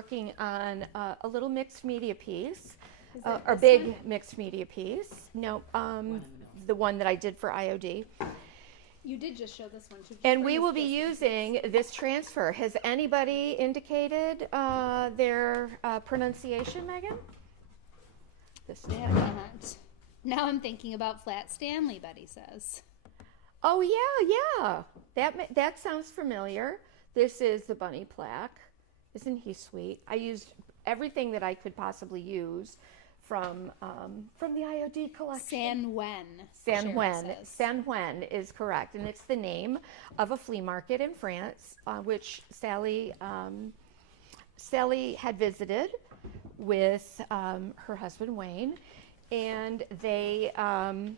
working on a little mixed media piece, Is it or this big one? mixed media piece. No, the one that I did for IOD. You did just show this one. And we will be using this transfer. Has anybody indicated their pronunciation, Megan? The Stanley. Now I'm thinking about Flat Stanley, Betty says. Oh yeah. That sounds familiar. This is the bunny plaque. Isn't he sweet? I used everything that I could possibly use from the IOD collection. San Wen. San Wen is correct, and it's the name of a flea market in France, which Sally had visited with her husband Wayne, and they. And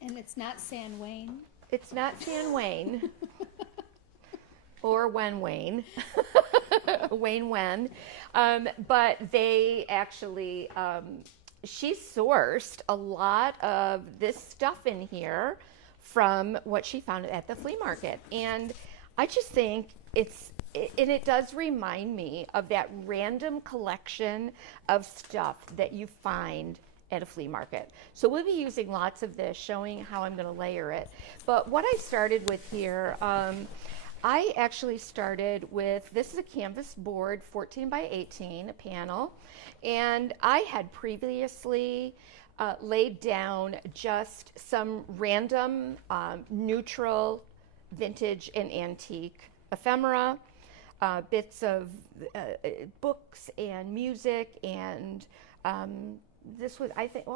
it's not San Wayne. It's not San Wayne. Or Wayne, Wayne. But they actually, she sourced a lot of this stuff in here from what she found at the flea market. And I just think it does remind me of that random collection of stuff that you find at a flea market. So we'll be using lots of this, showing how I'm going to layer it. But what I started with here, I actually started with, this is a canvas board, 14 by 18, a panel, and I had previously laid down just some random neutral vintage and antique ephemera, bits of books and music, and this was, I think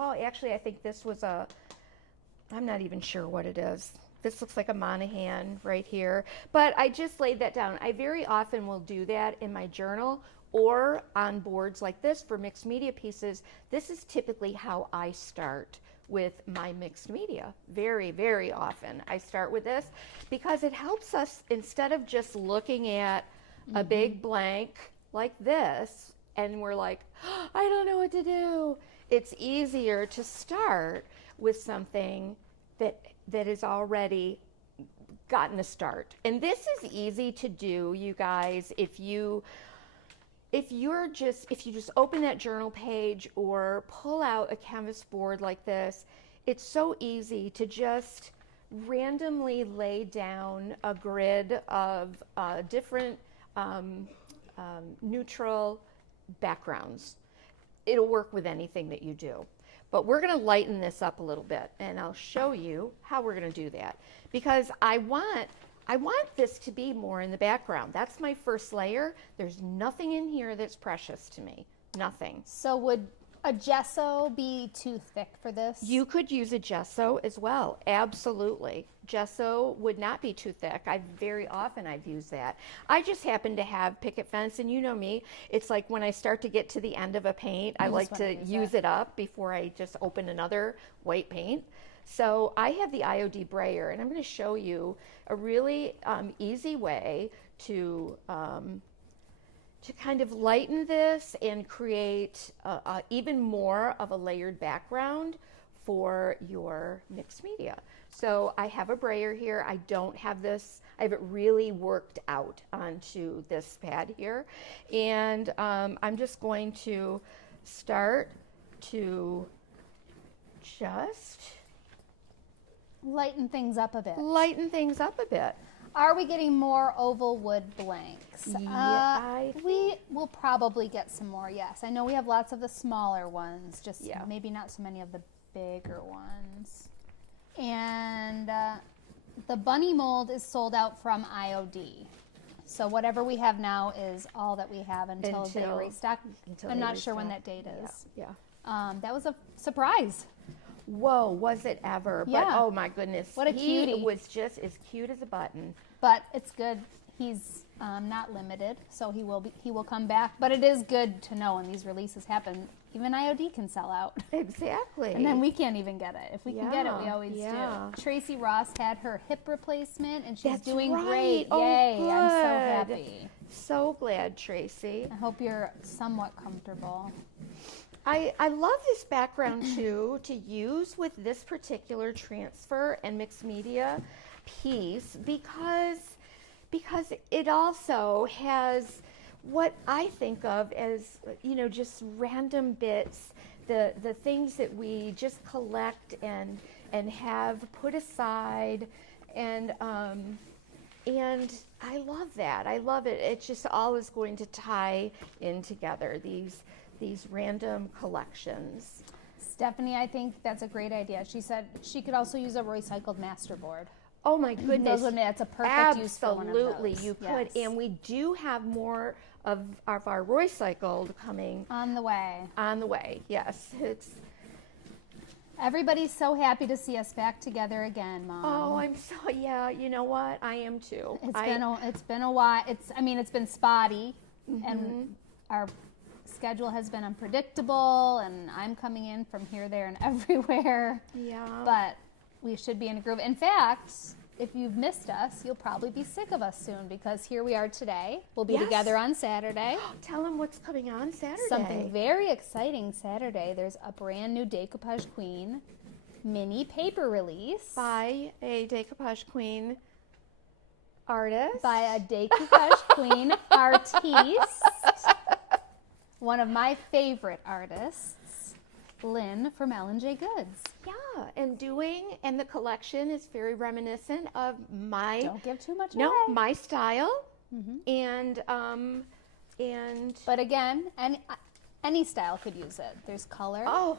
this was I'm not even sure what it is. This looks like a Monahan right here, but I just laid that down. I very often will do that in my journal or on boards like this for mixed media pieces. This is typically how I start with my mixed media. Very, very often I start with this because it helps us, instead of just looking at a big blank like this and we're like, oh, I don't know what to do. It's easier to start with something that is already gotten a start. And this is easy to do, you guys, if you just open that journal page or pull out a canvas board like this. It's so easy to just randomly lay down a grid of different neutral backgrounds. It'll work with anything that you do. But we're going to lighten this up a little bit, and I'll show you how we're going to do that. Because I want this to be more in the background. That's my first layer. There's nothing in here that's precious to me. Nothing. So would a gesso be too thick for this? You could use a gesso as well. Absolutely. Gesso would not be too thick. Very often I've used that. I just happen to have picket fence, and you know me, it's like when I start to get to the end of a paint, I like to use it up before I just open another white paint. So I have the IOD brayer, and I'm going to show you a really easy way to kind of lighten this and create even more of a layered background for your mixed media. So I have a brayer here. I don't have this, I have it really worked out onto this pad here. And I'm just going to start to just lighten things up a bit. Are we getting more oval wood blanks? Yeah, we will probably get some more, yes. I know we have lots of the smaller ones, just maybe not so many of the bigger ones. And the bunny mold is sold out from IOD. So whatever we have now is all that we have until they restock. I'm not sure when that date is. Yeah. That was a surprise. Whoa, was it ever? Yeah. But oh my goodness. What a cutie. He was just as cute as a button. But it's good. He's not limited, so he will come back. But it is good to know when these releases happen, even IOD can sell out. Exactly. And then we can't even get it. If we can get it, we always do. Tracy Ross had her hip replacement, and she's doing great. Oh, yay, good. I'm so happy. So glad, Tracy. I hope you're somewhat comfortable. I love this background too to use with this particular transfer and mixed media piece because it also has what I think of as, just random bits, the things that we just collect and have put aside, and I love that. I love it. It's just all is going to tie in together, these random collections. Stephanie, I think that's a great idea. She said she could also use a recycled masterboard. Oh my goodness. That's a perfect use for one of those. Absolutely, you could. Yes. And we do have more of our recycled coming. On the way. On the way, yes. Everybody's so happy to see us back together again, Mom. Oh, I'm so, yeah, you know what? I am too. It's been a while. It's been spotty, and our schedule has been unpredictable, and I'm coming in from here, there, and everywhere. Yeah. But we should be in a groove. In fact, if you've missed us, you'll probably be sick of us soon, because here we are today. We'll be together on Saturday. Tell them what's coming on Saturday. Something very exciting Saturday. There's a brand new Decoupage Queen mini paper release. By a Decoupage Queen artist. By a Decoupage Queen artiste. One of my favorite artists, Lynn from L&J Goods. Yeah, and the collection is very reminiscent of my. Don't give too much away. No, my style, and. But again, any style could use it. There's color. Oh.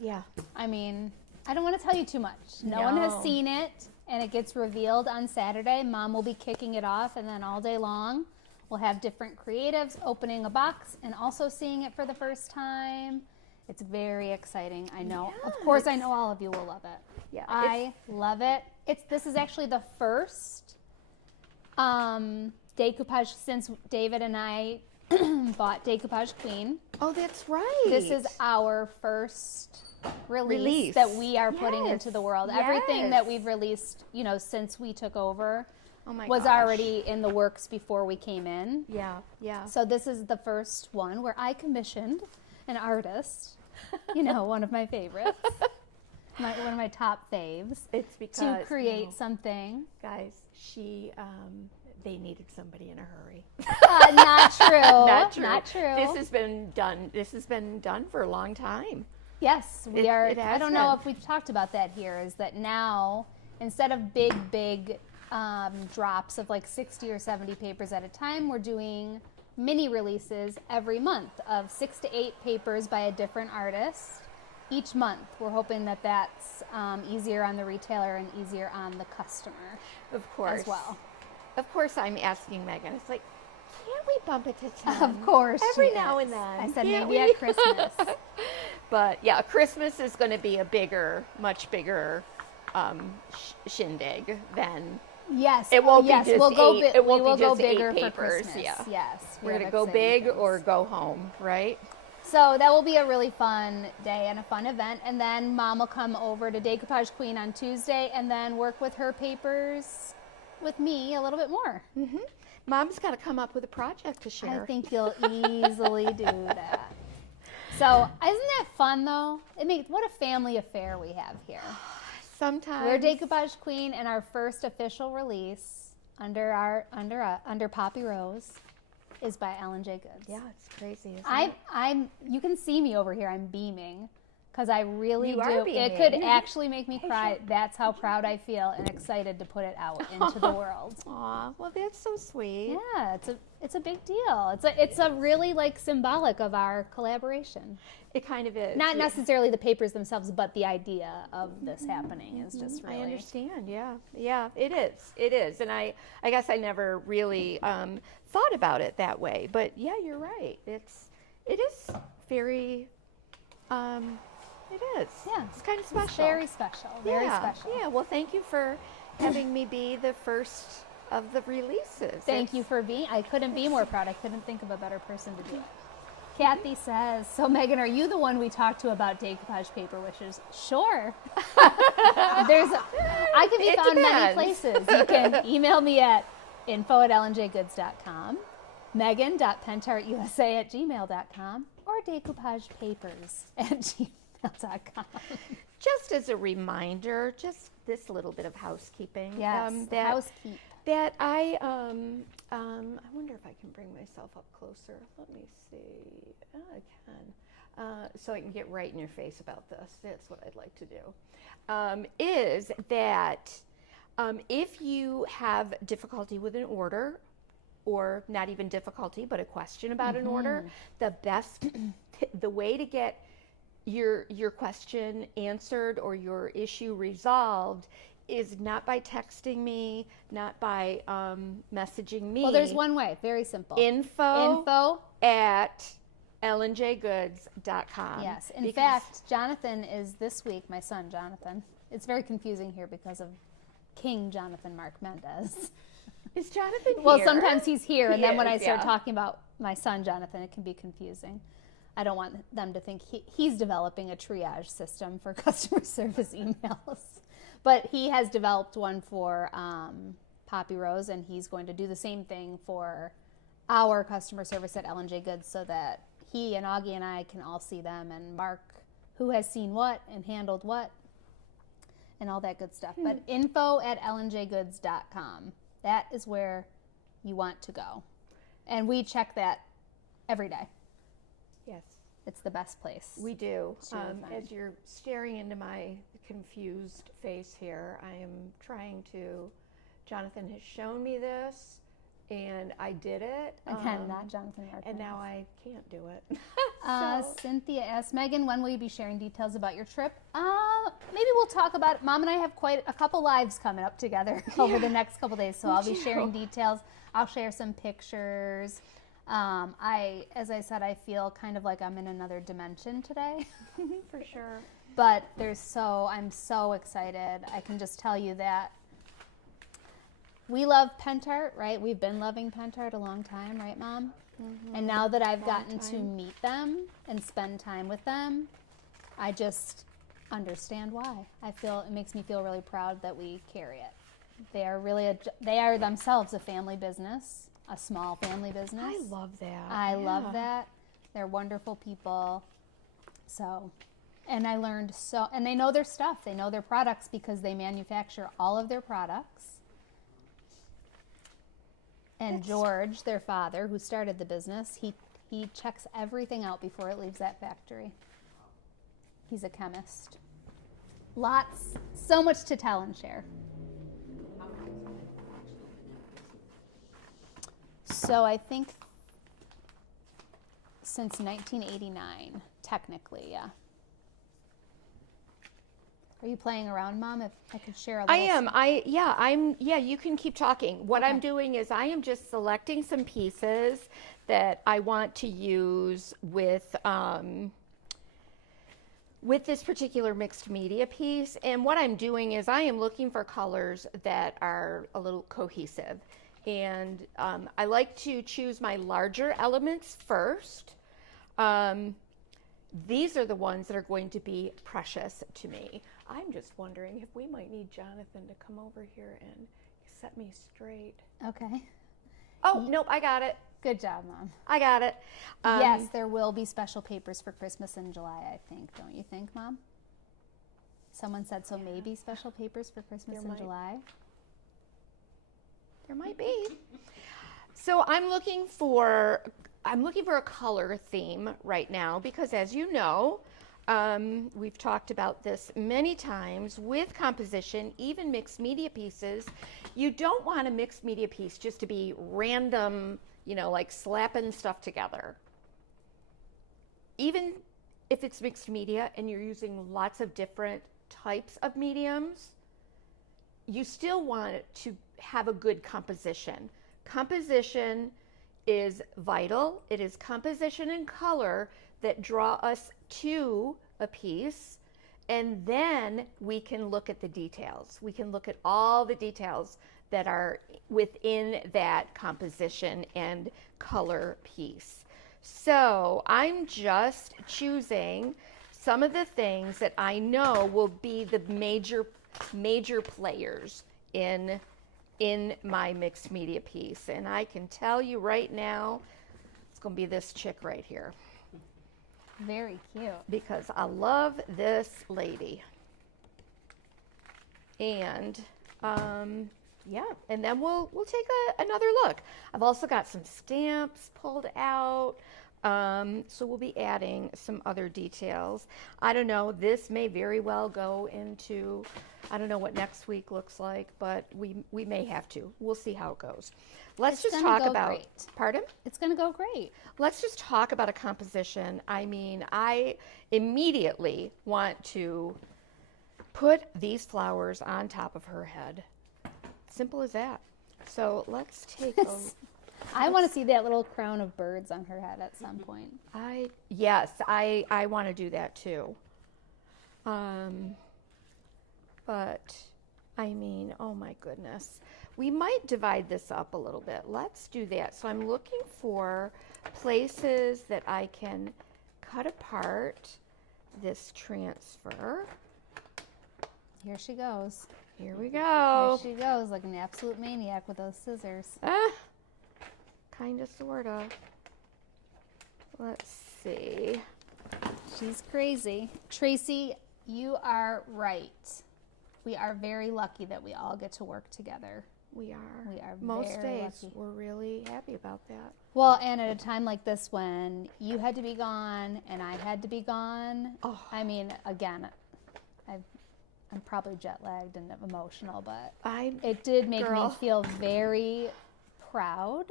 Yeah. I mean, I don't want to tell you too much. No one has seen it, and it gets revealed on Saturday. Mom will be kicking it off, and then all day long, we'll have different creatives opening a box and also seeing it for the first time. It's very exciting. I know. Yeah, of course, I know all of you will love it. Yeah, I love it. This is actually the first decoupage since David and I bought Decoupage Queen. Oh, that's right. This is our first release that we are putting into the world. Everything that we've released, since we took over was already in the works before we came in. Yeah, yeah. So this is the first one where I commissioned an artist, one of my favorites, one of my top faves. It's because to create something. Guys, they needed somebody in a hurry. Not true. Not true. Not true. This has been done for a long time. Yes, we are. I don't know been. if we've talked about that here. Is that now instead of big drops of like 60 or 70 papers at a time, we're doing mini releases every month of 6 to 8 papers by a different artist each month. We're hoping that that's easier on the retailer and easier on the customer. Of course. As well. Of course, I'm asking Megan. It's like, can't we bump it to 10? Of course. Every now and then. I said maybe at Christmas. But yeah, Christmas is going to be a much bigger shindig than. Yes. It won't be just we will go just 8 bigger papers. for Christmas. Yeah. Yes. We're going to go big or go home, right? So that will be a really fun day and a fun event. And then Mom will come over to Decoupage Queen on Tuesday and then work with her papers with me a little bit more. Mm-hmm. Mom's got to come up with a project to share. I think you'll easily do that. So isn't that fun though? What a family affair we have here. Sometimes we're Decoupage Queen, and our first official release under Poppy Rose is by L&J Goods. Yeah, it's crazy. Isn't it? You can see me over here. I'm beaming because I really you do. Are beaming. It could actually make me cry. That's how proud I feel and excited to put it out into the world. Aw, well, that's so sweet. Yeah, it's a big deal. It's a really symbolic of our collaboration. It kind of is. Not necessarily the papers themselves, but the idea of this happening is just really. I understand. Yeah, it is. It is, and I guess I never really thought about it that way. But yeah, you're right. It is very. It is. Yeah, it's kind of special. It's very special. Very special. Yeah. Well, thank you for having me be the first of the releases. Thank you for being. I couldn't be more proud. I couldn't think of a better person to do it. Kathy says, so Megan, are you the one we talked to about decoupage paper wishes? Sure. I can be found many places. You can email me at info@lnjgoods.com, megan.pentartusa@gmail.com, or decoupagepapers@gmail.com. Just as a reminder, just this little bit of housekeeping. Yes, housekeep. that I wonder if I can bring myself up closer. Let me see. Oh, I can. So I can get right in your face about this. That's what I'd like to do. Is that if you have difficulty with an order, or not even difficulty, but a question about an order, the way to get your question answered or your issue resolved is not by texting me, not by messaging me. Well, there's one way, very simple. Info at lnjgoods.com. Yes. In fact, Jonathan is this week, my son Jonathan. It's very confusing here because of King Jonathan Mark Mendez. Is Jonathan here? Well, sometimes he's here, and then when I is, start talking about my son Jonathan, it can be confusing. I don't want them to think he's developing a triage system for customer service emails. But he has developed one for Poppy Rose, and he's going to do the same thing for our customer service at L&J Goods so that he and Augie and I can all see them and mark who has seen what and handled what and all that good stuff. But info at lnjgoods.com. That is where you want to go. And we check that every day. Yes. It's the best place. We do. As you're staring into my confused face here, I am trying to, Jonathan has shown me this, and I did it. Again, not Jonathan Mark. And now I can't do it. Cynthia asks, Megan, when will you be sharing details about your trip? Maybe we'll talk about it. Mom and I have quite a couple lives coming up together over the next couple days, so I'll be sharing details. I'll share some pictures. As I said, I feel kind of like I'm in another dimension today. For sure. But I'm so excited. I can just tell you that we love Pentart, right? We've been loving Pentart a long time, right, Mom? Mm-hmm. And now that I've gotten to meet them and spend time with them, I just understand why. It makes me feel really proud that we carry it. They are themselves a family business, a small family business. I love that. I love that. They're wonderful people. So, and I learned and they know their stuff. They know their products because they manufacture all of their products. And George, their father, who started the business, he checks everything out before it leaves that factory. He's a chemist. So much to tell and share. So I think since 1989, technically, yeah. Are you playing around, Mom? If I could share a little. I am. You can keep talking. What I'm doing is I am just selecting some pieces that I want to use with this particular mixed media piece. And what I'm doing is I am looking for colors that are a little cohesive. And I like to choose my larger elements first. These are the ones that are going to be precious to me. I'm just wondering if we might need Jonathan to come over here and set me straight. Okay. Oh, nope, I got it. Good job, Mom. I got it. Yes, there will be special papers for Christmas in July, I think. Don't you think, Mom? Someone said so. Maybe special papers for Christmas in July? There might be. So I'm looking for a color theme right now because, as you know, we've talked about this many times with composition, even mixed media pieces. You don't want a mixed media piece just to be random, like slapping stuff together. Even if it's mixed media and you're using lots of different types of mediums, you still want it to have a good composition. Composition is vital. It is composition and color that draw us to a piece, and then we can look at the details. We can look at all the details that are within that composition and color piece. So I'm just choosing some of the things that I know will be the major players in my mixed media piece. And I can tell you right now, it's going to be this chick right here. Very cute. Because I love this lady. And Yeah, and then we'll take another look. I've also got some stamps pulled out, so we'll be adding some other details. I don't know, this may very well go into, I don't know what next week looks like, but we may have to. We'll see how it goes. Let's It's just gonna talk go about, great. pardon? It's going to go great. Let's just talk about a composition. I mean, I immediately want to put these flowers on top of her head. Simple as that. So let's take a I want to see that little crown of birds on her head at some point. Yes, I want to do that too. But I mean, oh my goodness. We might divide this up a little bit. Let's do that. So I'm looking for places that I can cut apart this transfer. Here she goes. Here we go. Here she goes like an absolute maniac with those scissors. Kind of, sort of. Let's see. She's crazy. Tracy, you are right. We are very lucky that we all get to work together. We are. We are Most very days lucky. we're really happy about that. Well, and at a time like this when you had to be gone and I had to be gone, I mean, again, I'm probably jet lagged and emotional, but it did make me feel very proud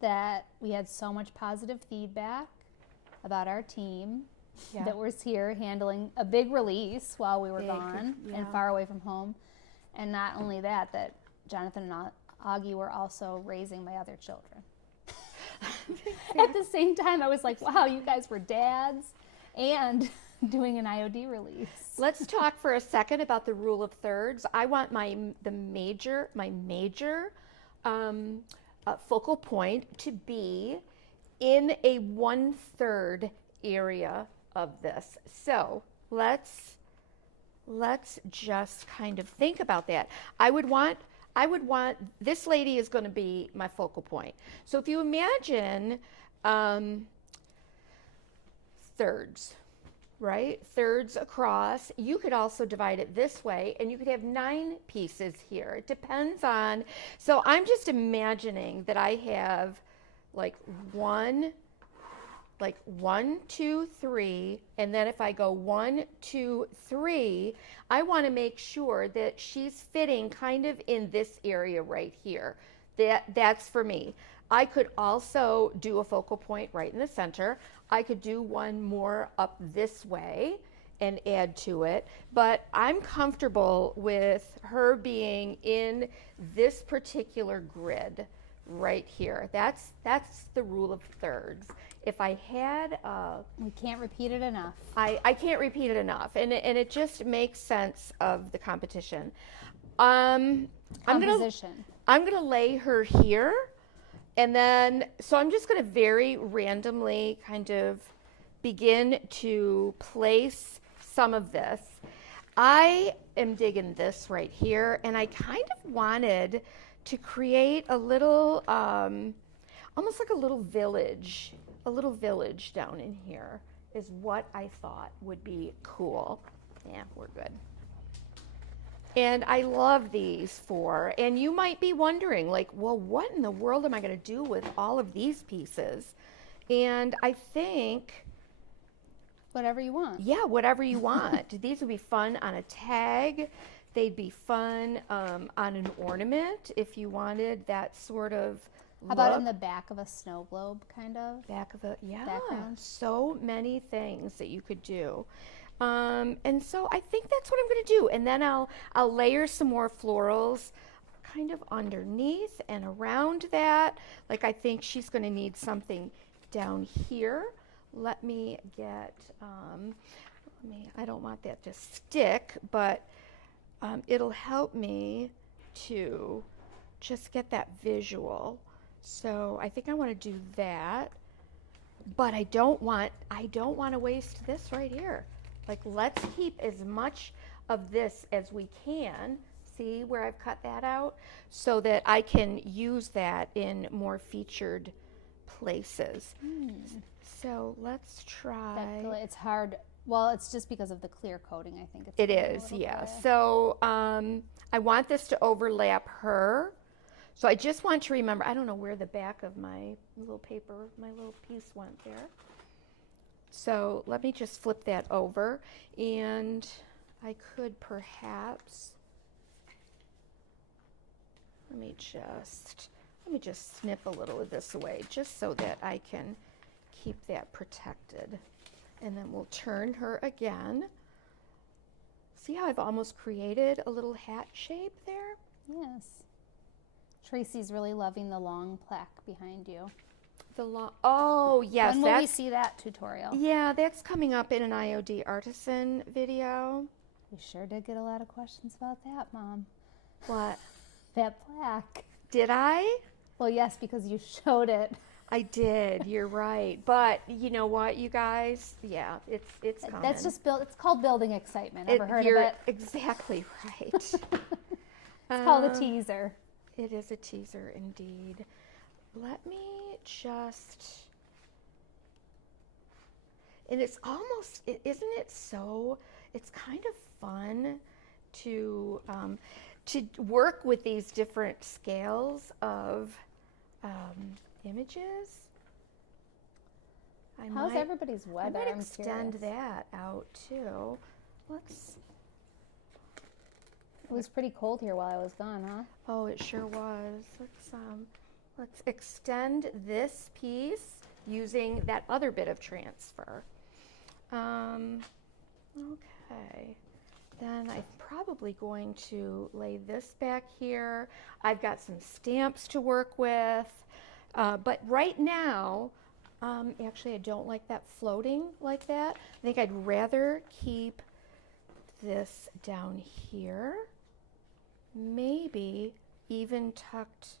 that we had so much positive feedback about our team that was here handling a big release while we were gone and far away from home. And not only that, that Jonathan and Augie were also raising my other children. At the same time, I was like, wow, you guys were dads and doing an IOD release. Let's talk for a second about the rule of thirds. I want my major focal point to be in a 1/3 area of this. So let's just kind of think about that. I would want this lady is going to be my focal point. So if you imagine thirds, right? Thirds across. You could also divide it this way, and you could have 9 pieces here. It depends on, so I'm just imagining that I have like 1, 2, 3, and then if I go 1, 2, 3, I want to make sure that she's fitting kind of in this area right here. That's for me. I could also do a focal point right in the center. I could do one more up this way and add to it, but I'm comfortable with her being in this particular grid right here. That's the rule of thirds. If I had we can't repeat it enough. I can't repeat it enough, and it just makes sense of the competition. I'm gonna lay her here. And then, so I'm just going to very randomly kind of begin to place some of this. I am digging this right here, and I kind of wanted to create a little, almost like a little village down in here is what I thought would be cool. Yeah, we're good. And I love these 4. And you might be wondering, like, well, what in the world am I going to do with all of these pieces? And I think... whatever you want. Yeah, whatever you want. These would be fun on a tag. They'd be fun on an ornament if you wanted that sort of How about in the back of a snow globe, kind of? Back of a, yeah. Background. So many things that you could do. And so I think that's what I'm going to do. And then I'll layer some more florals kind of underneath and around that. Like I think she's going to need something down here. Let me get, I don't want that to stick, but it'll help me to just get that visual. So I think I want to do that, but I don't want to waste this right here. Like, let's keep as much of this as we can. See where I've cut that out? So that I can use that in more featured places. So let's try. It's hard Well, it's just because of the clear coating, I think. It is, yeah. So I want this to overlap her. So I just want to remember, I don't know where the back of my little paper, my little piece went there. So let me just flip that over, and I could perhaps, let me just snip a little of this away just so that I can keep that protected. And then we'll turn her again. See how I've almost created a little hat shape there? Yes. Tracy's really loving the long plaque behind you. Oh, yes. When will we see that tutorial? Yeah, that's coming up in an IOD Artisan video. We sure did get a lot of questions about that, Mom. What? That plaque. Did I? Well, yes, because you showed it. I did. You're right. But you know what, you guys? Yeah, it's coming. That's just it's called building excitement. Ever heard of it? You're exactly right. It's called a teaser. It is a teaser indeed. Let me just, and it's almost, isn't it so, it's kind of fun to work with these different scales of images. How's everybody's weather? I might extend that out too. It was pretty cold here while I was gone, huh? Oh, it sure was. Let's extend this piece using that other bit of transfer. Okay. Then I'm probably going to lay this back here. I've got some stamps to work with. But right now, actually I don't like that floating like that. I think I'd rather keep this down here. Maybe even tucked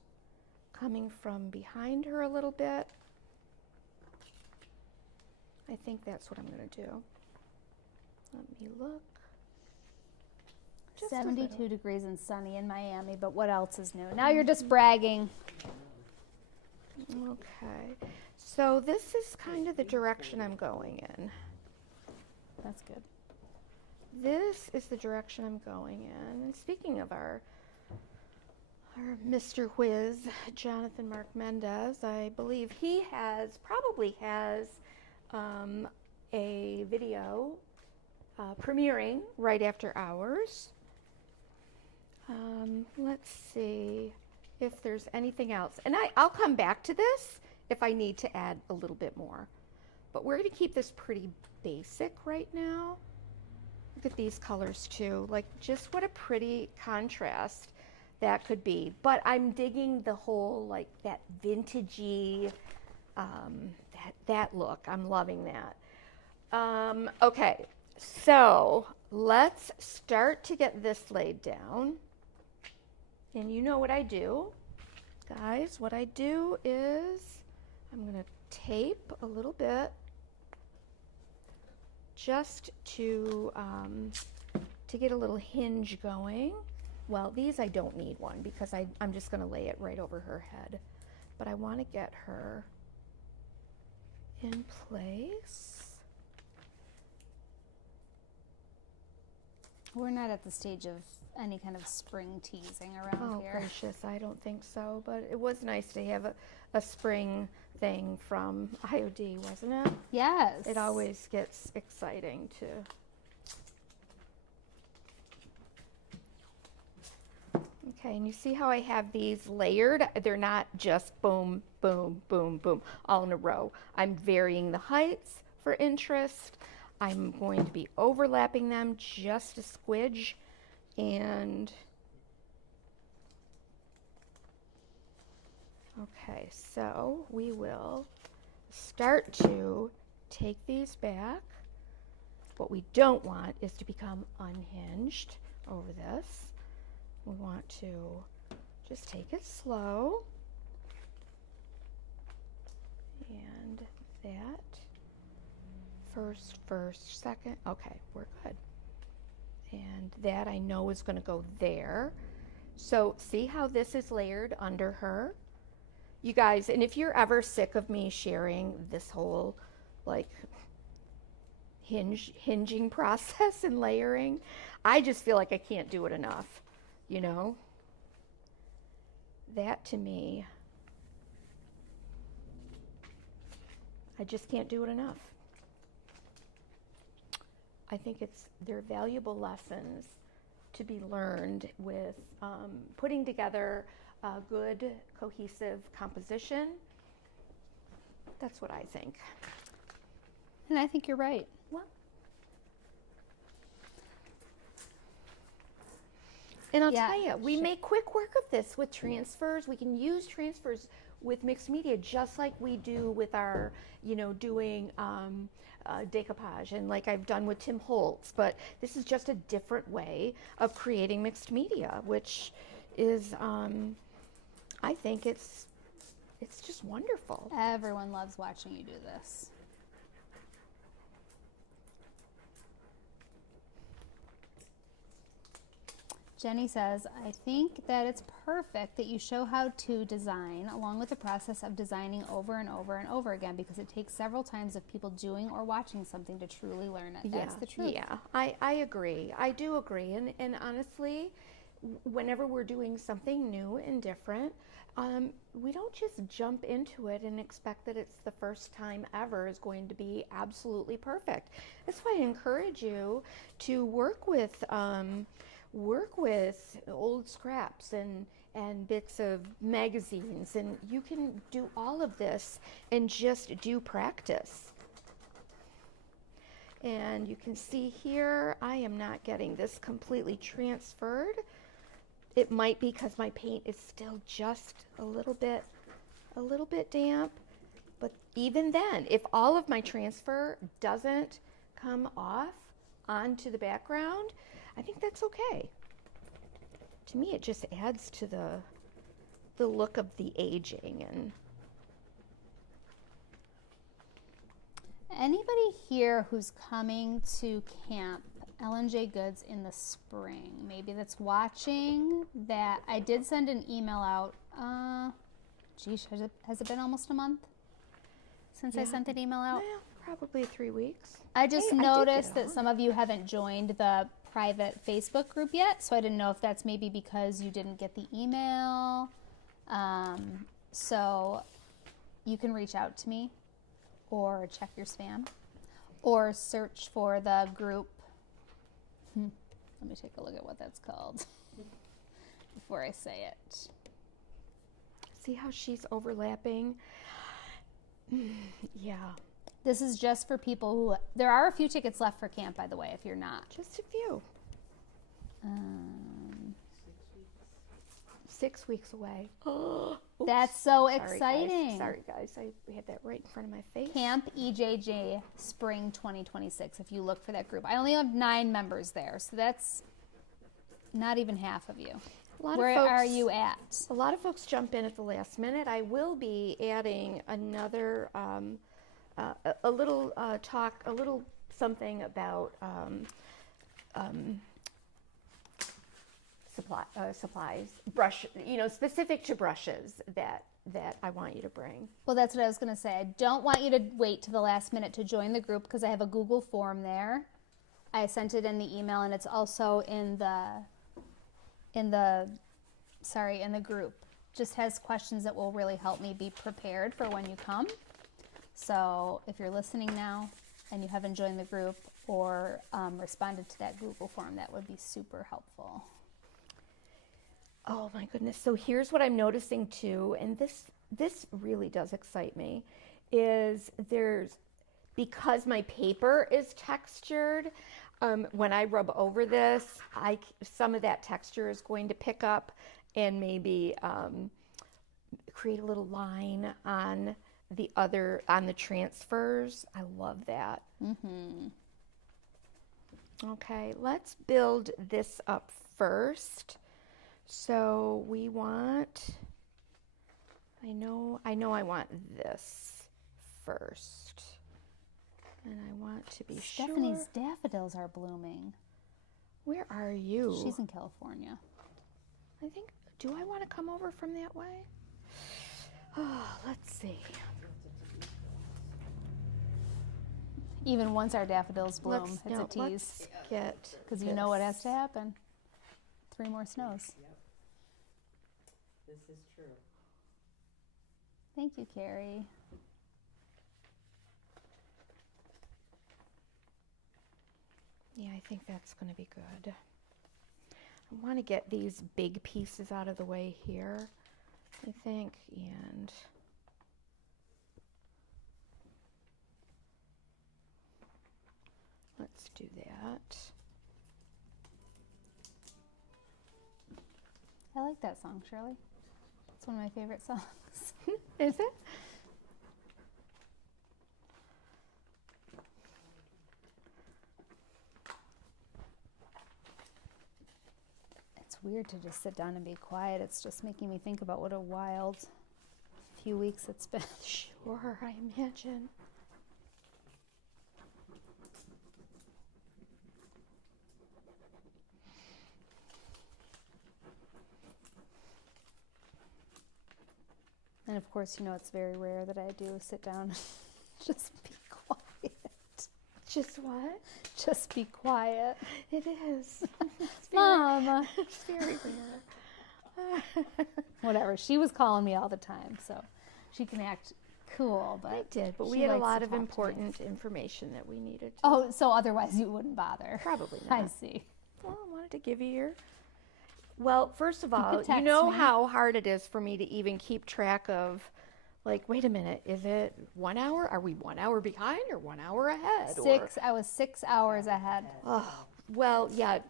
coming from behind her a little bit. I think that's what I'm going to do. Let me look. Just 72 degrees and sunny in Miami, but what else is new? Now you're just bragging. Okay, so this is kind of the direction I'm going in. That's good. This is the direction I'm going in. And speaking of our Mr. Whiz, Jonathan Mark Mendez, I believe he probably has a video premiering right after ours. Let's see if there's anything else. And I'll come back to this if I need to add a little bit more. But we're going to keep this pretty basic right now. Look at these colors too. Like, just what a pretty contrast that could be. But I'm digging the whole, like, that vintagey, that look. I'm loving that. Okay, so let's start to get this laid down. And you know what I do, guys. What I do is I'm going to tape a little bit just to get a little hinge going. Well, these I don't need one because I'm just going to lay it right over her head. But I want to get her in place. We're not at the stage of any kind of spring teasing around here. Oh, gracious, I don't think so. But it was nice to have a spring thing from IOD, wasn't it? Yes. It always gets exciting too. Okay, and you see how I have these layered? They're not just boom, boom, boom, boom, all in a row. I'm varying the heights for interest. I'm going to be overlapping them just a squidge. And okay, so we will start to take these back. What we don't want is to become unhinged over this. We want to just take it slow. And that first, second. Okay, we're good. And that I know is going to go there. So see how this is layered under her? You guys, and if you're ever sick of me sharing this whole like hinging process and layering. I just feel like I can't do it enough, you know? That to me, I just can't do it enough. I think they're valuable lessons to be learned with putting together a good, cohesive composition. That's what I think. And I think you're right. What? And I'll tell you, we make quick work of this with transfers. We can use transfers with mixed media just like we do with our, doing decoupage, and like I've done with Tim Holtz. But this is just a different way of creating mixed media, which is, I think it's just wonderful. Everyone loves watching you do this. Jenny says, I think that it's perfect that you show how to design along with the process of designing over and over and over again, because it takes several times of people doing or watching something to truly learn it. That's the truth. Yeah, I agree. I do agree. And honestly, whenever we're doing something new and different, we don't just jump into it and expect that it's the first time ever is going to be absolutely perfect. That's why I encourage you to work with old scraps and bits of magazines, and you can do all of this and just do practice. And you can see here, I am not getting this completely transferred. It might be because my paint is still just a little bit damp, but even then, if all of my transfer doesn't come off onto the background, I think that's okay. To me, it just adds to the look of the aging. And anybody here who's coming to Camp L&J Goods in the spring, maybe that's watching that, I did send an email out. Has it been almost a month since I sent that email out? Well, probably 3 weeks. I just noticed that some of you haven't joined the private Facebook group yet, so I didn't know if that's maybe because you didn't get the email. So you can reach out to me or check your spam or search for the group. Let me take a look at what that's called before I say it. See how she's overlapping? Yeah. This is just for people who, there are a few tickets left for camp, by the way, if you're not. Just a few. 6 weeks away. That's so exciting. Sorry guys, I had that right in front of my face. Camp EJJ Spring 2026, if you look for that group. I only have 9 members there, so that's not even half of you. Where are you at? A lot of folks jump in at the last minute. I will be adding another a little talk, a little something about supplies, brush, specific to brushes that I want you to bring. Well, that's what I was going to say. I don't want you to wait to the last minute to join the group because I have a Google form there. I sent it in the email, and it's also in the group. Just has questions that will really help me be prepared for when you come. So if you're listening now and you haven't joined the group or responded to that Google form, that would be super helpful. Oh my goodness. So here's what I'm noticing too, and this really does excite me, is because my paper is textured, when I rub over this, some of that texture is going to pick up and maybe create a little line on the transfers. I love that. Mm-hmm. Okay, let's build this up first. So we want, I know I want this first. And I want to be Stephanie's daffodils are blooming. Where are you? She's in California. I think, do I want to come over from that way? Oh, let's see. Even once our daffodils bloom, Let's- it's no, a tease. let's get Because you know what has this. to happen. 3 more snows. Yep. This is true. Thank you, Carrie. Yeah, I think that's going to be good. I want to get these big pieces out of the way here, I think, and let's do that. I like that song, Shirley. It's one of my favorite songs. Is it? It's weird to just sit down and be quiet. It's just making me think about what a wild few weeks it's been. Sure, I imagine. And of course, you know, it's very rare that I do sit down and just be quiet. Just what? Just be quiet. It is. Mom. It's very rare. Whatever. She was calling me all the time, so she can act cool, but I did, but we she had a likes to lot of talk to me. important information that we needed to. Oh, so otherwise you wouldn't bother. Probably I not. see. Well, I wanted to give you your. Well, first of all, could you text know me. how hard it is for me to even keep track of, like, wait a minute, is it 1 hour? Are we 1 hour behind or 1 hour ahead? I was 6 hours ahead. Oh, well, yeah,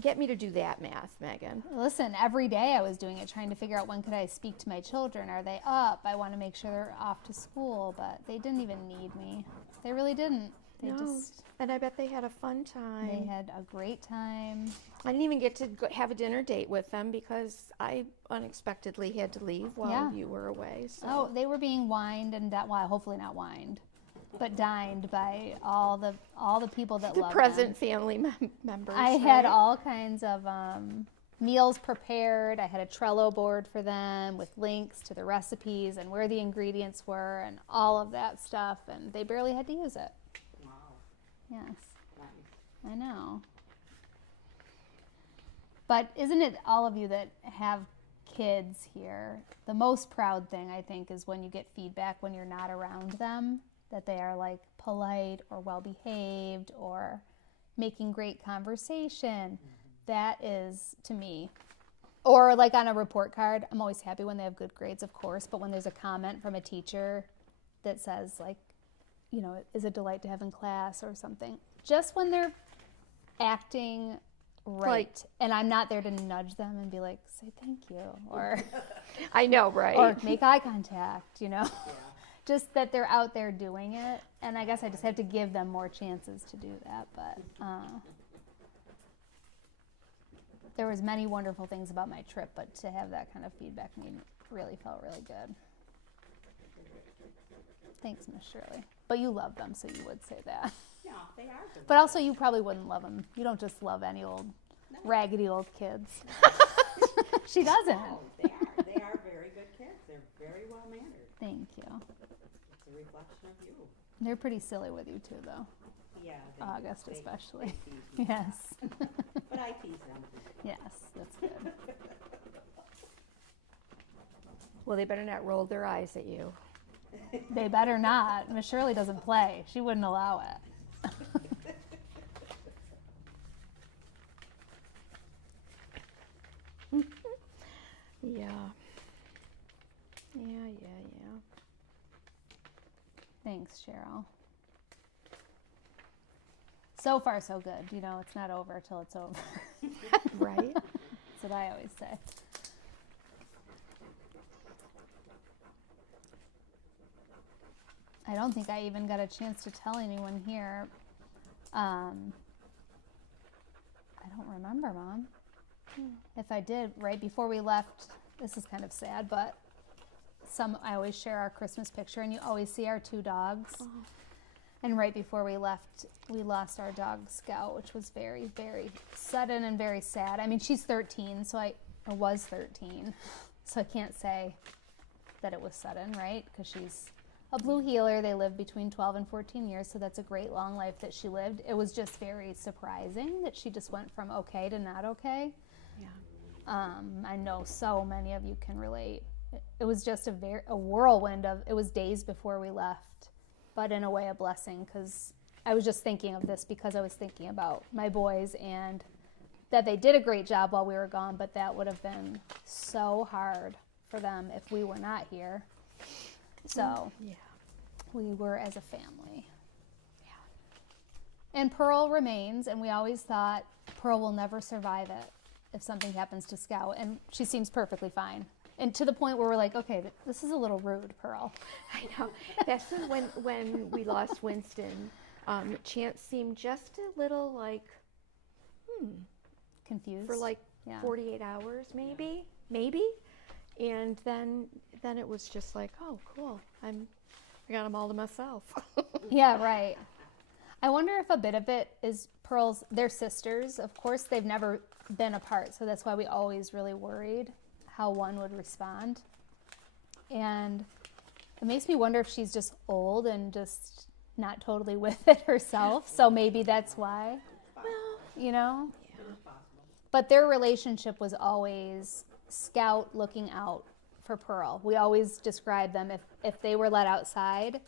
get me to do that math, Megan. Listen, every day I was doing it, trying to figure out when could I speak to my children. Are they up? I want to make sure they're off to school, but they didn't even need me. They really didn't. They No, just, and I bet they had a fun time. they had a great time. I didn't even get to have a dinner date with them because I unexpectedly had to leave while Yeah. you were away. So. Oh, they were being wined and well, hopefully not wined, but dined by all the people that the love present them. family members. I had right? all kinds of meals prepared. I had a Trello board for them with links to the recipes and where the ingredients were and all of that stuff, and they barely had to use it. Wow. Yes, Nice. I know. But isn't it all of you that have kids here? The most proud thing, I think, is when you get feedback when you're not around them, that they are like polite or well behaved or making great conversation. That is, to me, or like on a report card, I'm always happy when they have good grades, of course, but when there's a comment from a teacher that says, like, you know, is a delight to have in class or something. Just when they're acting right, and I'm not there to nudge them and be like, say thank you, or I know, right? or make eye contact, you know. Yeah. Just that they're out there doing it, and I guess I just have to give them more chances to do that. But there was many wonderful things about my trip, but to have that kind of feedback really felt really good. Thanks, Miss Shirley. But you love them, so you would say that. Yeah, they are good. But also, you probably wouldn't love them. You don't just love any old, raggedy old kids. She doesn't. No, they are. They are very good kids. They're very well mannered. Thank you. It's a reflection of you. They're pretty silly with you, too, though. Yeah. August they especially. tease me. Yes. But I tease them. Yes, that's good. Well, they better not roll their eyes at you. They better not. Miss Shirley doesn't play. She wouldn't allow it. Yeah. Yeah. Thanks, Cheryl. So far, so good. You know, it's not over till it's over. Right? That's what I always say. I don't think I even got a chance to tell anyone here. I don't remember, Mom. If I did, right before we left, this is kind of sad, but I always share our Christmas picture, and you always see our 2 dogs. Oh. And right before we left, we lost our dog Scout, which was very, very sudden and very sad. I mean, she's 13, or was 13, so I can't say that it was sudden, right? Because she's A blue heeler, they live between 12 and 14 years, so that's a great long life that she lived. It was just very surprising that she just went from okay to not okay. Yeah. I know so many of you can relate. It was just a whirlwind of, it was days before we left, but in a way a blessing, because I was just thinking of this because I was thinking about my boys and that they did a great job while we were gone, but that would have been so hard for them if we were not here. So Yeah. we were as a family. Yeah. And Pearl remains, and we always thought Pearl will never survive it if something happens to Scout, and she seems perfectly fine. And to the point where we're like, okay, this is a little rude, Pearl. I know. That's when we lost Winston. Chance seemed just a little like, Confused. for like 48 hours, maybe. And then it was just like, oh, cool. I got them all to myself. Yeah, right. I wonder if a bit of it is Pearl's, they're sisters. Of course, they've never been apart, so that's why we always really worried how one would respond. And it makes me wonder if she's just old and just not totally with it herself. So maybe that's why, you know? Yeah. But their relationship was always Scout looking out for Pearl. We always describe them, if they were let outside,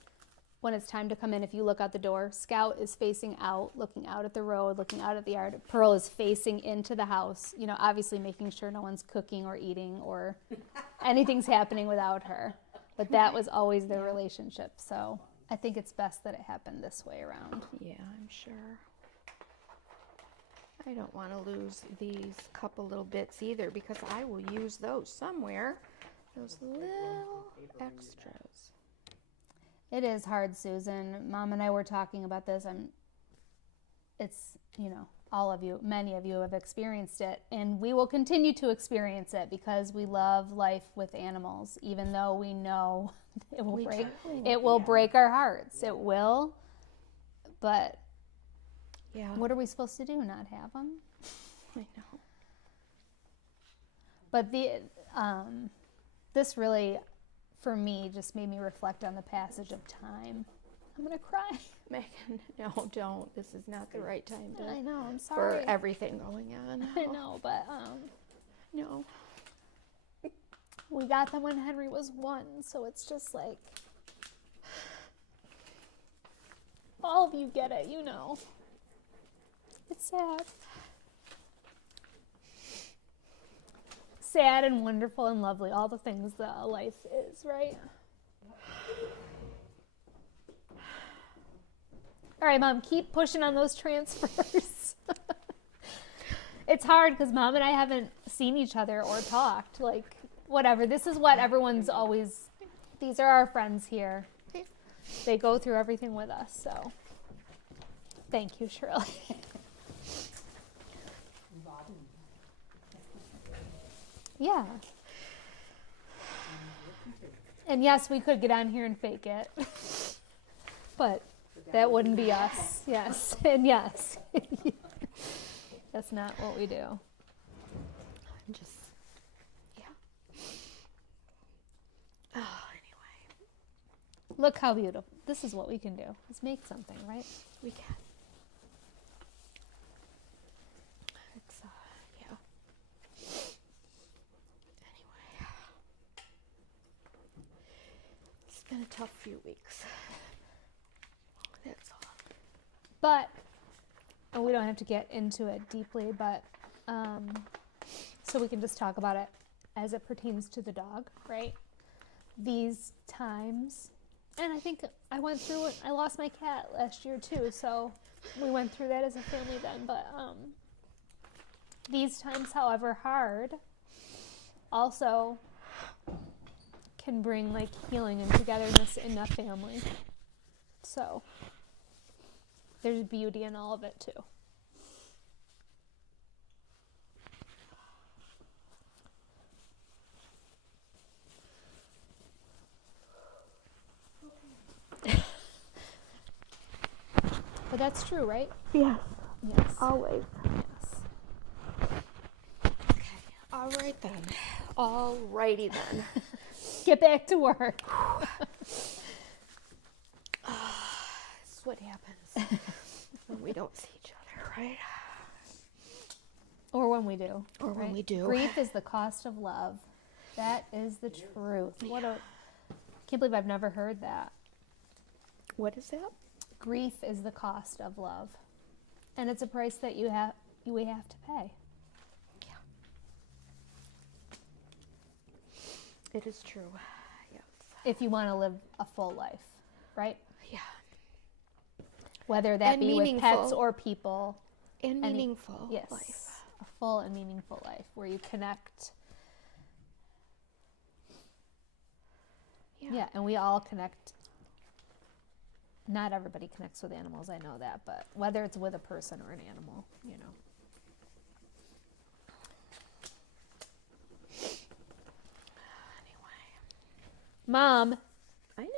when it's time to come in, if you look out the door, Scout is facing out, looking out at the road, looking out at the yard. Pearl is facing into the house, you know, obviously making sure no one's cooking or eating or anything's happening without her. But that was always their relationship. So I think it's best that it happened this way around. Yeah, I'm sure. I don't want to lose these couple little bits either, because I will use those somewhere. Those little extras. It is hard, Susan. Mom and I were talking about this, and it's, you know, all of you, many of you have experienced it, and we will continue to experience it because we love life with animals, even though we know it will break our hearts. It will, but what are we supposed to do? Not have them? I know. But this really, for me, just made me reflect on the passage of time. I'm gonna cry. Megan, no, don't. This is not the right time I know, I'm sorry. for everything going on. I know, but No. we got them when Henry was 1, so it's just like, all of you get it, you know. It's sad. Sad and wonderful and lovely, all the things that life is, right? All right, Mom, keep pushing on those transfers. It's hard because Mom and I haven't seen each other or talked. Like, whatever. This is what everyone's always, these are our friends here. They go through everything with us, so thank you, Shirley. Yeah. And yes, we could get on here and fake it. But that wouldn't be us. Yes. And yes. That's not what we do. I'm just, Oh, anyway. Look how beautiful. This is what we can do. Let's make something, right? We can. It's, Anyway. It's been a tough few weeks. That's all. But, and we don't have to get into it deeply, but, so we can just talk about it as it pertains to the dog, right? These times, and I think I went through it, I lost my cat last year too, so we went through that as a family then, but, these times, however hard, also can bring like healing and togetherness in a family. So there's beauty in all of it too. But that's true, right? Yes. Yes. Always. Yes. Okay. All right then. All righty then. Get back to work. happens when we don't see each other, right? Or when we do. Or when we do. Grief is the cost of love. That is the truth. Can't believe I've never heard that. What is that? Grief is the cost of love. And it's a price that we have to pay. Yeah. It is true. Yes. If you want to live a full life, right? Yeah. Whether that And be with pets meaningful. or people. And meaningful Yes. life. A full and meaningful life where you connect. Yeah, and we all connect. Not everybody connects with animals, I know that, but whether it's with a person or an animal, you know. Anyway. Mom, I know.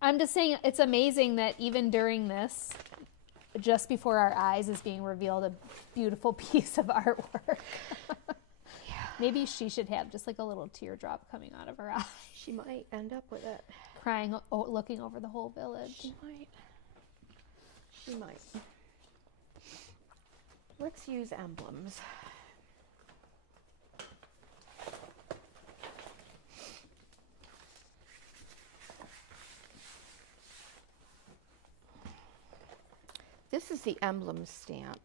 I'm just saying it's amazing that even during this, just before our eyes is being revealed a beautiful piece of artwork. Yeah. Maybe she should have just like a little teardrop coming out of her eye. She might end up with it. Crying, looking over the whole village. She might. She might. Let's use emblems. This is the emblem stamp.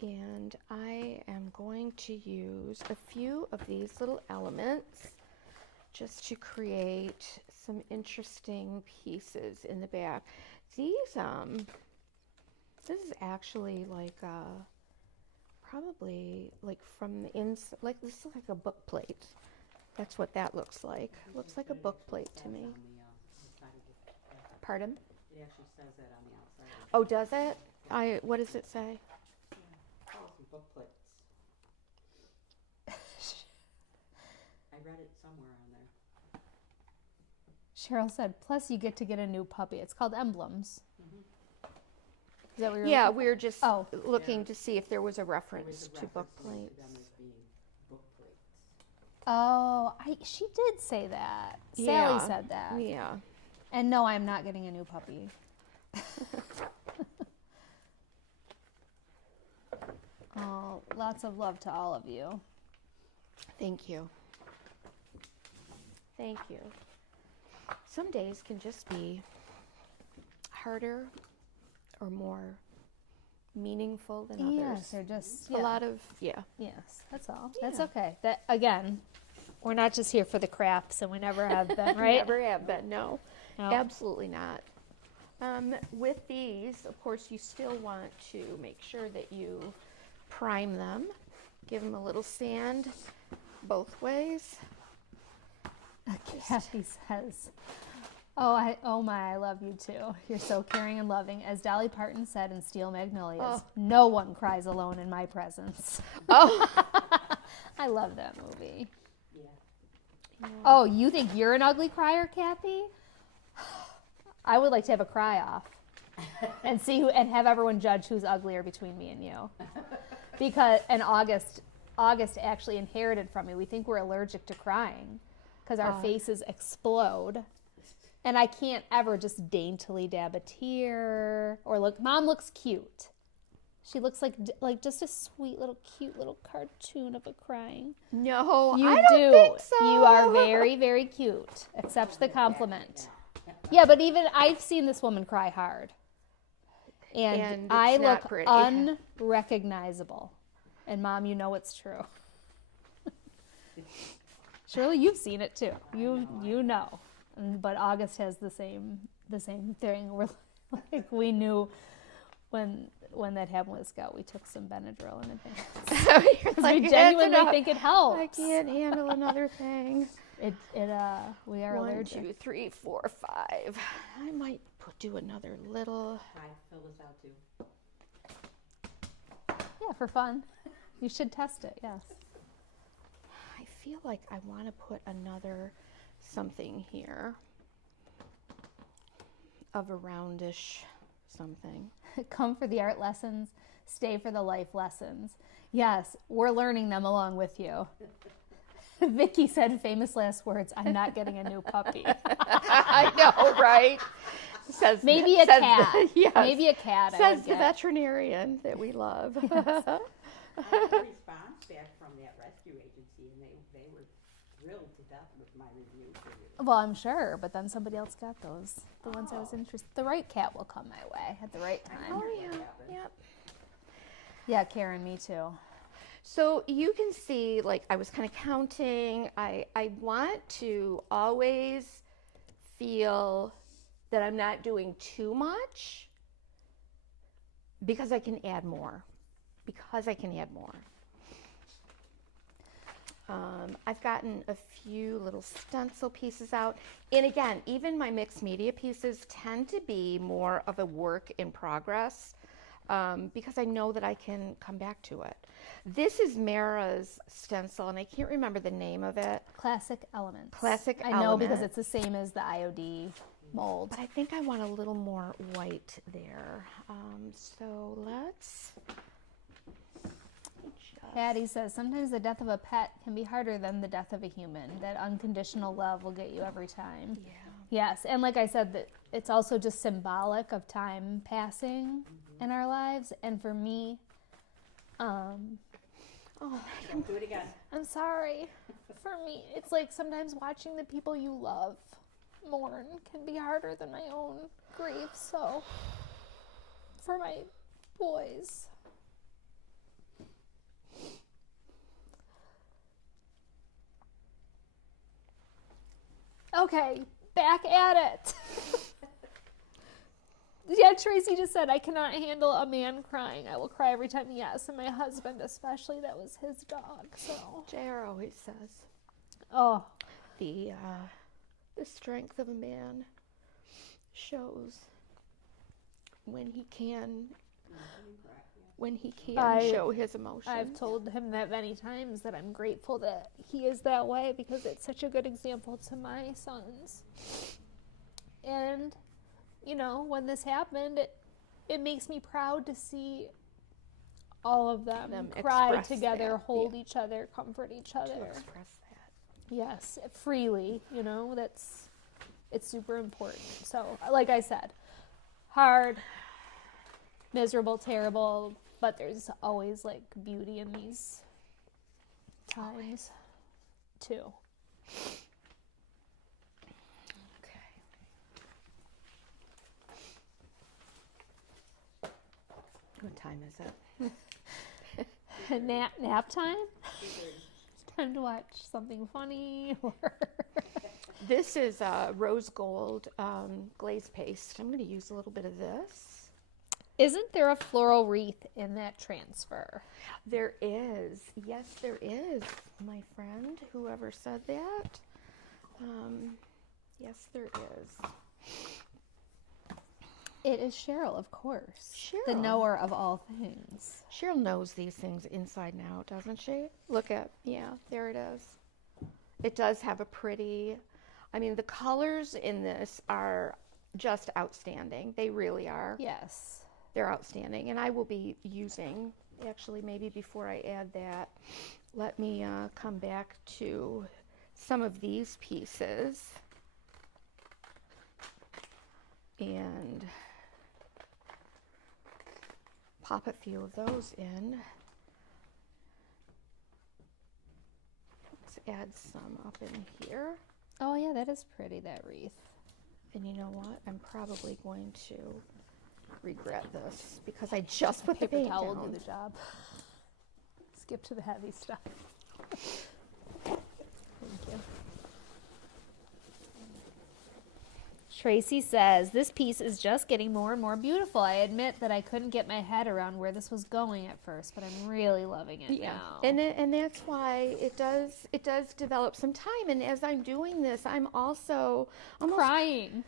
And I am going to use a few of these little elements just to create some interesting pieces in the back. These, this is actually like, probably like from the inside, like this is like a book plate. That's what that looks like. Looks like a book plate to me. Pardon? It actually says that on the outside. Oh, does it? What does it say? Oh, some book plates. I read it somewhere on there. Cheryl said, plus you get to get a new puppy. It's called emblems. Is that what you're Yeah, looking we were just Oh. looking to see if there was a There reference was a to book reference to plates. them as being book plates. Oh, she did say that. Sally Yeah. said that. Yeah. And no, I'm not getting a new puppy. Oh, lots of love to all of you. Thank you. Thank you. Some days can just be harder or more meaningful than others. Yes, they're just A lot of, yeah. Yes, that's all. That's Yeah. okay. That again, we're not just here for the crafts, and we never have been, right? Never have been, no. No. Absolutely not. With these, of course, you still want to make sure that you prime them. Give them a little sand both ways. Kathy says, "Oh my, I love you too. You're so caring and loving." As Dolly Parton said in Steel Magnolias, Oh. "No one cries alone in my presence." Oh, I love that movie. Yeah. Oh, you think you're an ugly crier, Kathy? I would like to have a cry off and see who, and have everyone judge who's uglier between me and you. Because August actually inherited from me. We think we're allergic to crying because our faces explode. And I can't ever just daintily dab a tear or look. Mom looks cute. She looks like just a sweet little cute little cartoon of a crying. no, You I do. don't think so. You are very, very cute. Accept the compliment. Yeah, but even I've seen this woman cry hard. And And I it's not look pretty. unrecognizable. And Mom, you know it's true. Shirley, you've seen it too. You know. But August has the same thing. We're like, we knew when that happened with Scout, we took some Benadryl in advance. You're We like, "That's genuinely enough. think it helps. I can't handle another thing. We are 1, allergic. 2, 3, 4, 5. I might do another little. Try to fill this out too. Yeah, for fun. You should test it, yes. I feel like I want to put another something here of a roundish something. Come for the art lessons, stay for the life lessons. Yes, we're learning them along with you. Vicky said famous last words, "I'm not getting a new puppy." I know, right? Says Maybe a says cat. yes. Maybe a cat. I Says would the get. veterinarian that we love. I got a response back from that rescue agency, and they were thrilled to death with my review for you. Well, I'm sure, but then somebody else got those. The ones I was interested. The right cat will come my way at the right time. Oh yeah. Yep. Yeah, Karen, me too. So you can see, like, I was kind of counting. I want to always feel that I'm not doing too much because I can add more. I've gotten a few little stencil pieces out. And again, even my mixed media pieces tend to be more of a work in progress because I know that I can come back to it. This is Mara's stencil, and I can't remember the name of it. Classic Elements. Classic I know because Element. it's the same as the IOD mold. But I think I want a little more white there. So let's just... Patty says, sometimes the death of a pet can be harder than the death of a human. That unconditional love will get you every time. Yeah. Yes, and like I said, that it's also just symbolic of time passing in our lives. And for me, Don't do it again. I'm sorry. For me, it's like sometimes watching the people you love mourn can be harder than my own grief. So, for my boys. Okay, back at it. Yeah, Tracy just said, I cannot handle a man crying. I will cry every time. Yes, and my husband especially. That was his dog, so. JR always says Oh, the strength of a man shows when he can show his emotions. I've told him that many times, that I'm grateful that he is that way because it's such a good example to my sons. And, you know, when this happened, it makes me proud to see all of them cry express together, that, hold each other, comfort each other. to express that. Yes, freely, you know, it's super important. So, like I said, hard, miserable, terrible, but there's always like beauty in these times too. Okay. What time is it? Nap time? It's time to watch something funny. This is rose gold glaze paste. I'm going to use a little bit of this. Isn't there a floral wreath in that transfer? There is. Yes, there is, my friend, whoever said that. Yes, there is. It is Cheryl, of course. Cheryl. The knower of all things. Cheryl knows these things inside and out, doesn't she? Look at, yeah, there it is. It does have a pretty, I mean, the colors in this are just outstanding. They really are. Yes. They're outstanding. And I will be using, actually, maybe before I add that, let me come back to some of these pieces. And pop a few of those in. Let's add some up in here. Oh yeah, that is pretty, that wreath. And you know what? I'm probably going to regret this because I just put the Paper paint towel down. will do the job. Skip to the heavy stuff. Thank you. Tracy says, this piece is just getting more and more beautiful. I admit that I couldn't get my head around where this was going at first, but I'm really loving it now. And that's why it does develop some time. And as I'm doing this, I'm also almost Crying,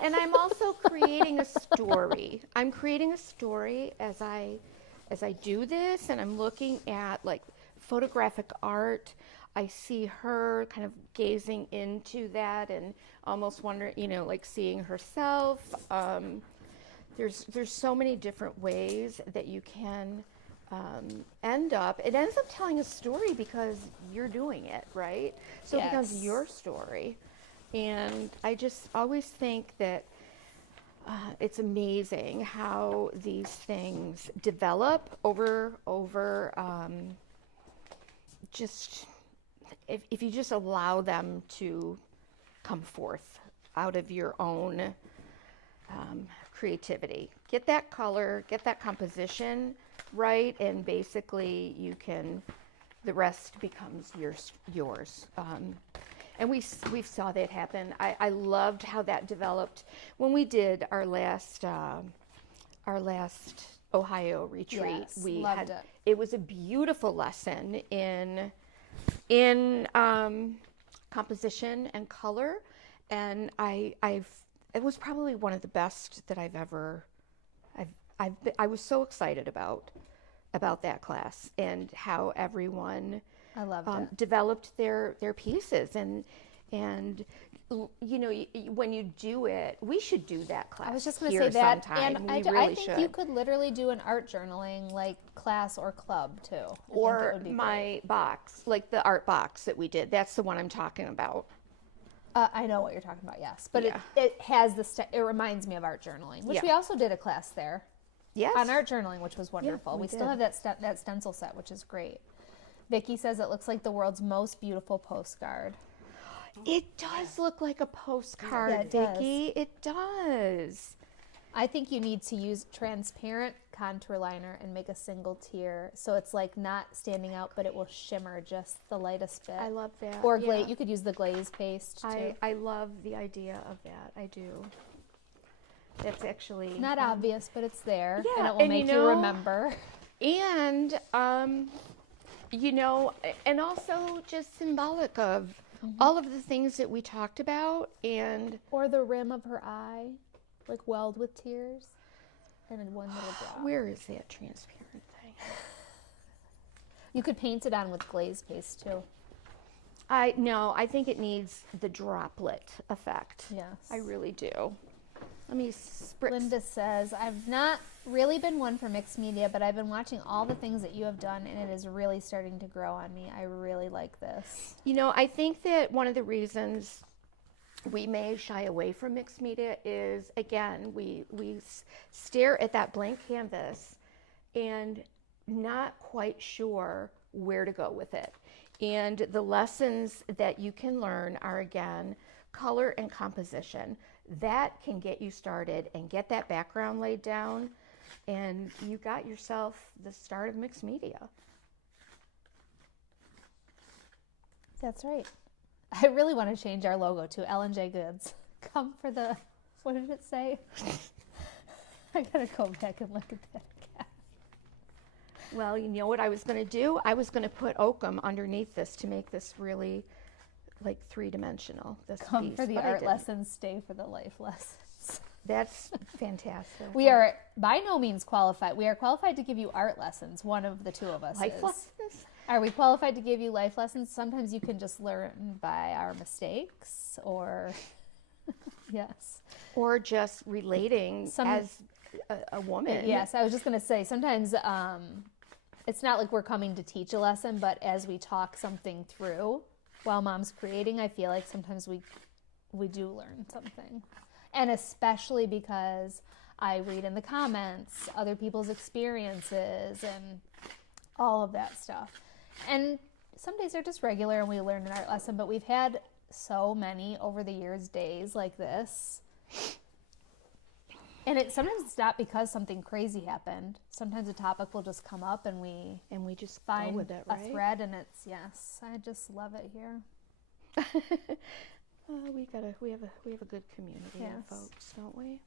and I'm also creating a story. I'm creating a story as I do this, and I'm looking at like photographic art. I see her kind of gazing into that and almost wondering, you know, like seeing herself. There's so many different ways that you can end up. It ends up telling a story because you're doing it, right? So it becomes Yes. your story. And I just always think that it's amazing how these things develop over just if you just allow them to come forth out of your own creativity. Get that color, get that composition right, and basically the rest becomes yours. And we saw that happen. I loved how that developed when we did our last Ohio retreat. Yes, loved it. It was a beautiful lesson in composition and color, and it was probably one of the best that I was so excited about that class and how everyone I loved it. developed their pieces and you know, when you do it, we should do that class. I was just going to here say that, sometime. and We I really think should. you could literally do an art journaling like class or club too. I think it Or would be my box, like the art box that we did. That's the one I'm talking about. I know what you're talking about, yes, but Yeah. it has it reminds me of art journaling, which Yeah. we also did a class there Yes. on art journaling, which was wonderful. we We still did. have that stencil set, which is great. Vicky says it looks like the world's most beautiful postcard. It does look like a postcard, Yeah, it does. Vicki. It does. I think you need to use transparent contour liner and make a single tier, so it's like not standing out, but it will shimmer just the lightest bit. I love that. Or yeah. you could use the glaze paste too. I love the idea of that. I do. That's actually Not obvious, but it's there, Yeah, and it will and make you you know- remember. And you know, and also just symbolic of all of the things that we talked about, and Or the rim of her eye, like welled with tears, and in one little drop. where is that transparent thing? You could paint it on with glaze paste too. I think it needs the droplet effect. Yes. I really do. Let me spritz. Linda says, I've not really been one for mixed media, but I've been watching all the things that you have done, and it is really starting to grow on me. I really like this. You know, I think that one of the reasons we may shy away from mixed media is, again, we stare at that blank canvas and not quite sure where to go with it. And the lessons that you can learn are, again, color and composition. That can get you started and get that background laid down, and you got yourself the start of mixed media. That's right. I really want to change our logo to L&J Goods. Come for the, what did it say? I gotta go back and look at that again. Well, you know what I was going to do? I was going to put oakum underneath this to make this really like three-dimensional. This Come piece, for the but I art didn't. lessons, stay for the life lessons. That's fantastic. We are by no means qualified. We are qualified to give you art lessons. One of the two of us life is. lessons. Are we qualified to give you life lessons? Sometimes you can just learn by our mistakes, or yes. Or just relating as a woman. Yes, I was just going to say, sometimes it's not like we're coming to teach a lesson, but as we talk something through while Mom's creating, I feel like sometimes we do learn something. And especially because I read in the comments other people's experiences and all of that stuff. And some days are just regular and we learn an art lesson, but we've had so many over the years days like this. And sometimes it's not because something crazy happened. Sometimes a topic will just come up and we just find go with it, right? a thread, and it's, yes, I just love it here. We have a good community Yes. of folks, don't we?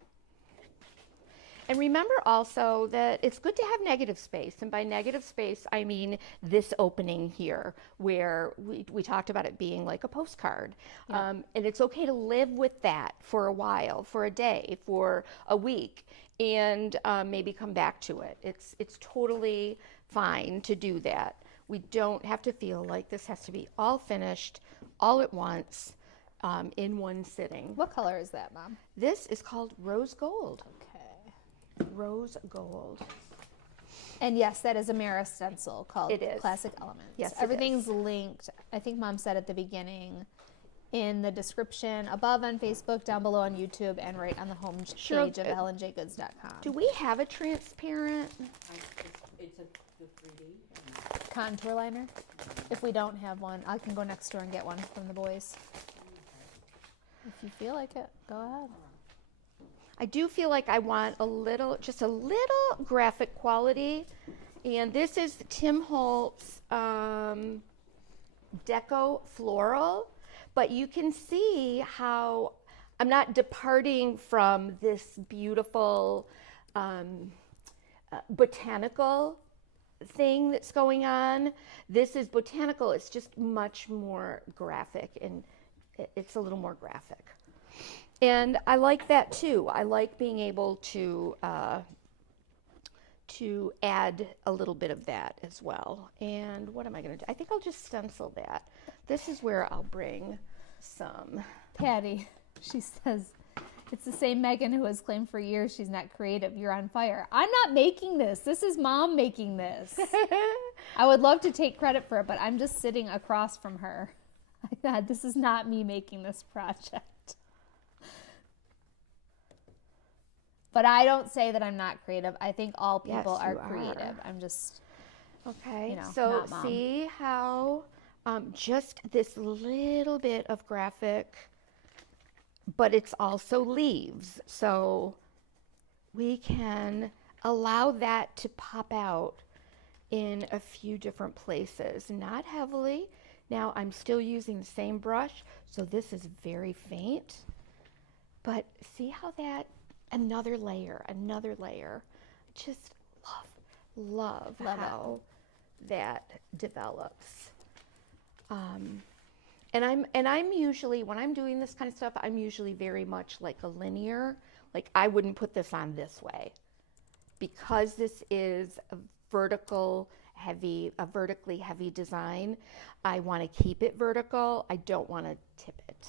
And remember also that it's good to have negative space. And by negative space, I mean this opening here where we talked about it being like a postcard. Yeah. And it's okay to live with that for a while, for a day, for a week, and maybe come back to it. It's totally fine to do that. We don't have to feel like this has to be all finished all at once in one sitting. What color is that, Mom? This is called rose gold. Okay. Rose gold. And yes, that is a Mara stencil called It is. Classic Elements. Yes, it Everything's is. linked. I think Mom said at the beginning in the description above on Facebook, down below on YouTube, and right on the home Sure. page of HelenJGoods.com. Do we have a transparent? It's the 3D. Contour liner? If we don't have one, I can go next door and get one from the boys. If you feel like it, go ahead. I do feel like I want just a little graphic quality. And this is Tim Holtz Deco Floral. But you can see how I'm not departing from this beautiful botanical thing that's going on. This is botanical. It's just much more graphic, and it's a little more graphic. And I like that too. I like being able to add a little bit of that as well. And what am I going to do? I think I'll just stencil that. This is where I'll bring some. Patty, she says, it's the same Megan who has claimed for years she's not creative. You're on fire. I'm not making this. This is Mom making this. I would love to take credit for it, but I'm just sitting across from her. God, this is not me making this project. But I don't say that I'm not creative. I think all people Yes, are you creative. are. I'm just, Okay, you know, so not Mom. see how just this little bit of graphic, but it's also leaves. So we can allow that to pop out in a few different places, not heavily. Now I'm still using the same brush, so this is very faint. But see how that, another layer. Just love how that develops. And I'm usually, when I'm doing this kind of stuff, I'm usually very much like a linear. Like I wouldn't put this on this way, because this is a vertically heavy design. I want to keep it vertical. I don't want to tip it.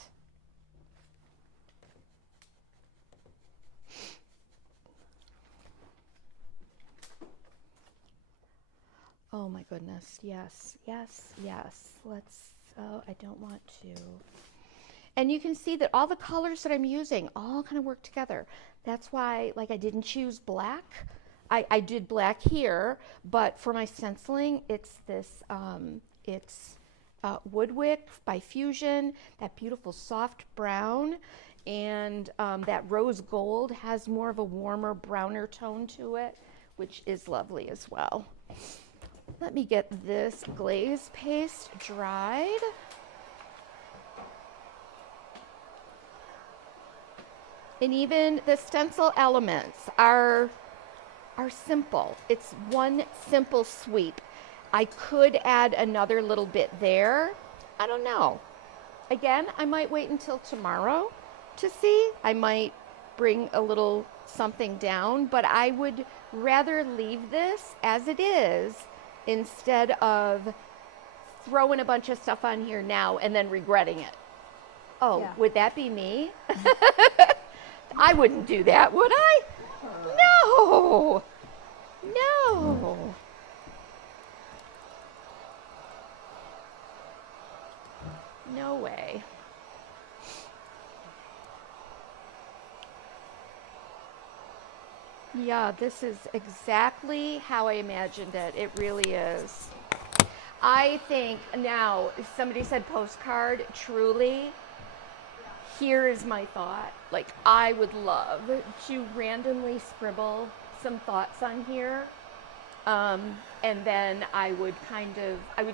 Oh my goodness, yes. I don't want to. And you can see that all the colors that I'm using all kind of work together. That's why, like, I didn't choose black. I did black here, but for my stenciling, it's this, Woodwick by Fusion, that beautiful soft brown, and that rose gold has more of a warmer, browner tone to it, which is lovely as well. Let me get this glaze paste dried. And even the stencil elements are simple. It's one simple sweep. I could add another little bit there. I don't know. Again, I might wait until tomorrow to see. I might bring a little something down, but I would rather leave this as it is instead of throwing a bunch of stuff on here now and then regretting it. Oh, Yeah. Would that be me? I wouldn't do that, would I? No. No way. Yeah, this is exactly how I imagined it. It really is. I think now, somebody said postcard, truly, here is my thought. Like, I would love to randomly scribble some thoughts on here. And then I would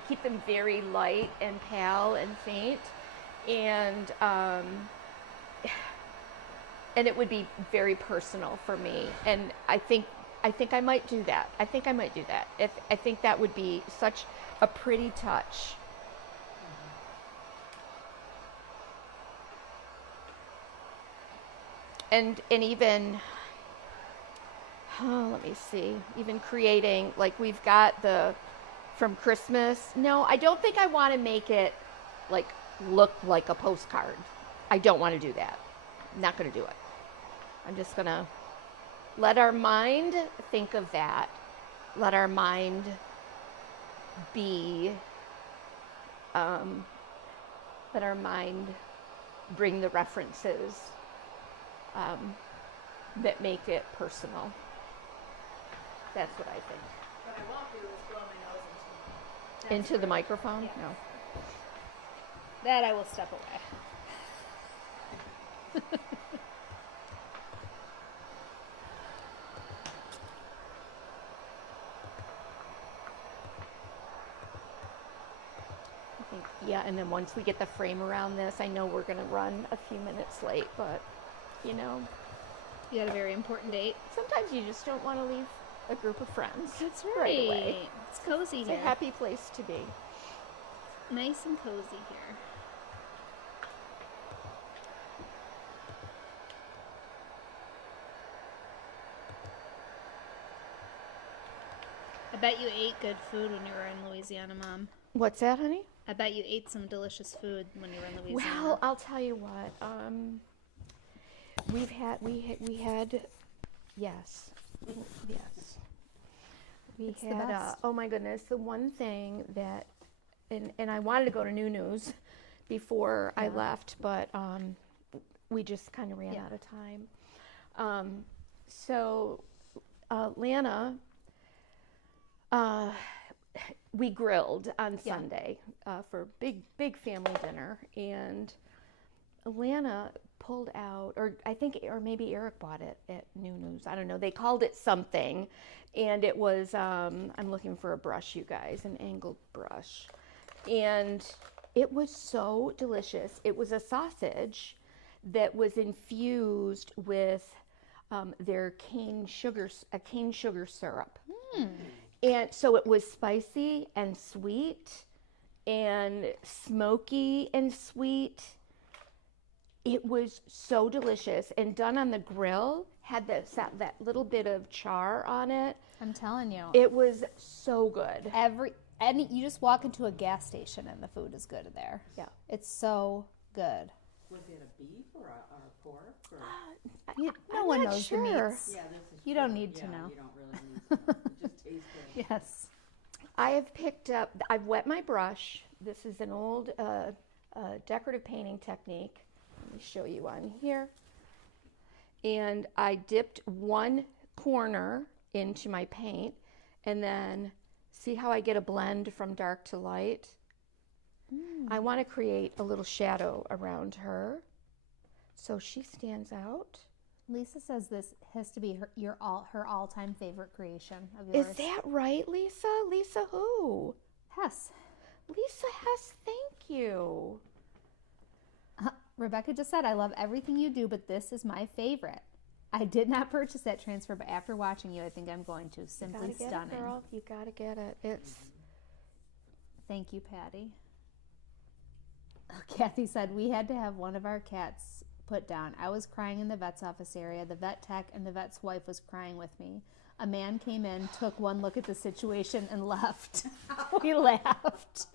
keep them very light and pale and faint. And it would be very personal for me. And I think I might do that. I think that would be such a pretty touch. And even, let me see, even creating, like we've got from Christmas. No, I don't think I want to make it like look like a postcard. I don't want to do that. I'm not going to do it. I'm just going to let our mind think of that. Let our mind be, let our mind bring the references that make it personal. That's what I think. What I won't do is blow my nose Into the microphone? Yeah. No. that. I will step away. I think, yeah, and then once we get the frame around this, I know we're going to run a few minutes late, but, you know, You had a very important date. sometimes you just don't want to leave a group of friends. That's right away. It's cozy It's here. a happy place to be. Nice and cozy here. I bet you ate good food when you were in Louisiana, Mom. What's that, honey? I bet you ate some delicious food when you were in Louisiana. Well, I'll tell you what. We had, yes, yes. We It's the had. best. Oh my goodness, the one thing that, and I wanted to go to New News before I Yeah. left, but we just kind of ran Yeah. out of time. So, Lana. We grilled on Yeah. Sunday for big family dinner, and Alana pulled out, or maybe Eric bought it at New News. I don't know. They called it something, and it was I'm looking for a brush, you guys, an angled brush, and it was so delicious. It was a sausage that was infused with their cane sugar syrup. And so it was spicy and sweet and smoky and sweet. It was so delicious, and done on the grill, had that little bit of char on it. I'm telling you. It was so good. You just walk into a gas station and the food is good there. Yeah. It's so good. Was it a beef or a pork? Or? No I'm one not knows sure. the meats. Yeah, this is You don't true. need to Yeah, know. You don't really need to know. It just tastes good. Yes. I have picked up, I've wet my brush. This is an old decorative painting technique. Let me show you on here. And I dipped one corner into my paint, and then see how I get a blend from dark to light? I want to create a little shadow around her so she stands out. Lisa says this has to be her all-time favorite creation of yours. Is that right, Lisa? Lisa who? Hess. Lisa Hess, thank you. Rebecca just said, I love everything you do, but this is my favorite. I did not purchase that transfer, but after watching you, I think I'm going to. Simply Gotta get stunning. it, girl. You gotta get it. It's Thank you, Patty. Kathy said, we had to have one of our cats put down. I was crying in the vet's office area. The vet tech and the vet's wife was crying with me. A man came in, took one look at the situation, and left. We laughed.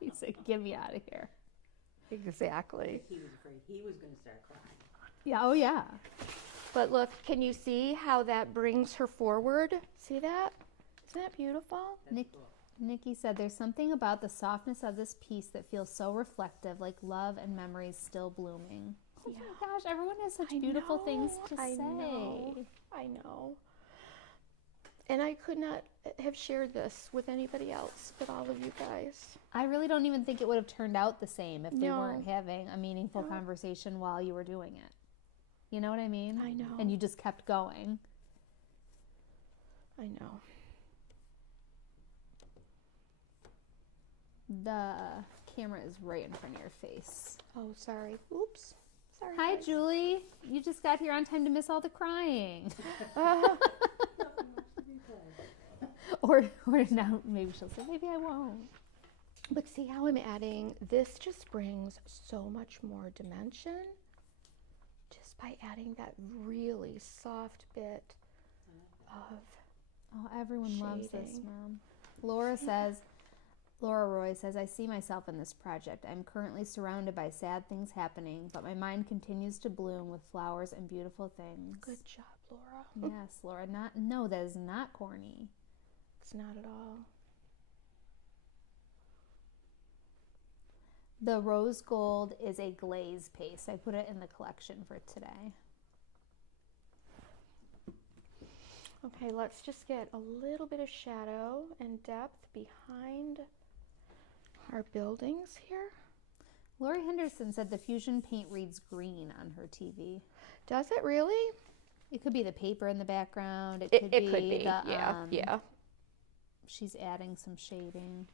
He said, get me out of here. exactly. He was afraid he was going to start crying. Yeah, oh yeah. But look, can you see how that brings her forward? See that? Isn't that beautiful? Nikki said, there's something about the softness of this piece that feels so reflective, like love and memories still blooming. Oh my gosh, everyone has such beautiful things to say. I know. And I could not have shared this with anybody else but all of you guys. I really don't even think it would have turned out the same if they No. weren't having a meaningful conversation while you were doing it. You know what I mean? I know. And you just kept going. I know. The camera is right in front of your face. Oh, sorry. Oops. Sorry. Hi, guys. Julie. You just got here on time to miss all the crying. or now maybe she'll say, maybe I won't. But see how I'm adding, this just brings so much more dimension just by adding that really soft bit of, Oh, everyone loves this, shading. Mom. Laura Roy says, I see myself in this project. I'm currently surrounded by sad things happening, but my mind continues to bloom with flowers and beautiful things. good job, Laura. Yes, Laura. No, that is not corny. It's not at all. The rose gold is a glaze paste. I put it in the collection for today. Okay, let's just get a little bit of shadow and depth behind our buildings here. Lori Henderson said the fusion paint reads green on her TV. Does it really? It could be the paper in the background. It It could could be, the, yeah. She's adding some shading.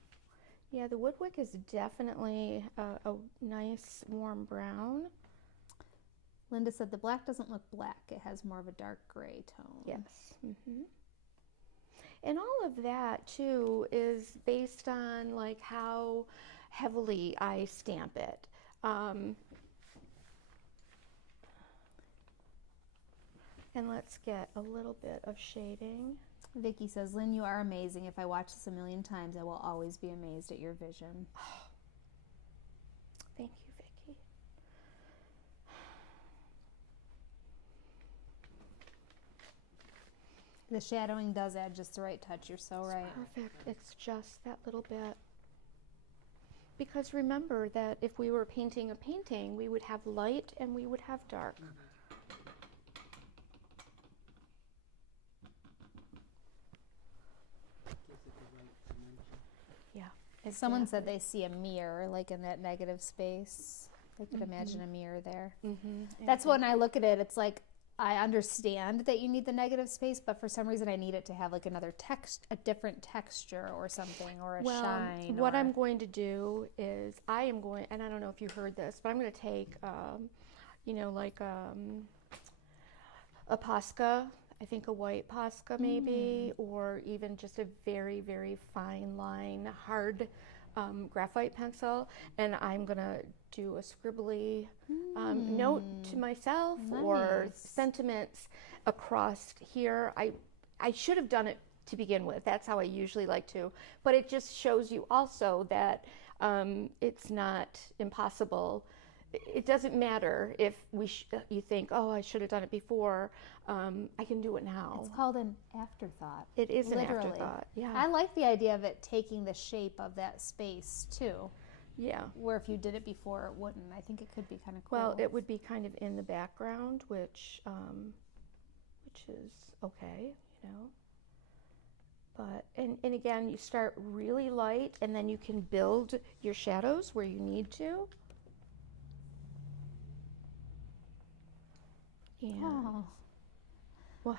Yeah, the Woodwick is definitely a nice warm brown. Linda said the black doesn't look black. It has more of a dark gray tone. Yes. And all of that too is based on like how heavily I stamp it. And let's get a little bit of shading. Vicky says, Lynn, you are amazing. If I watch this a million times, I will always be amazed at your vision. Thank you, Vicky. The shadowing does add just the right touch. You're so right. Perfect. It's just that little bit. Because remember that if we were painting a painting, we would have light and we would have dark. Yeah. Someone said they see a mirror, like in that negative space. They could imagine a mirror there. That's when I look at it, it's like, I understand that you need the negative space, but for some reason I need it to have like another a different texture or something, or a shine. What I'm going to do is I am going, and I don't know if you heard this, but I'm going to take, like a Posca, I think a white Posca maybe, or even just a very, very fine line, hard graphite pencil, and I'm going to do a scribbly note to myself or sentiments across here. I should have done it to begin with. That's how I usually like to, but it just shows you also that it's not impossible. It doesn't matter if you think, oh, I should have done it before. I can do it now. It's called an afterthought. It is literally. An afterthought. Yeah. I like the idea of it taking the shape of that space too. Yeah. Where if you did it before, it wouldn't. I think it could be kind of cool. Well, it would be kind of in the background, which is okay, But and again, you start really light, and then you can build your shadows where you need to. Yeah. What?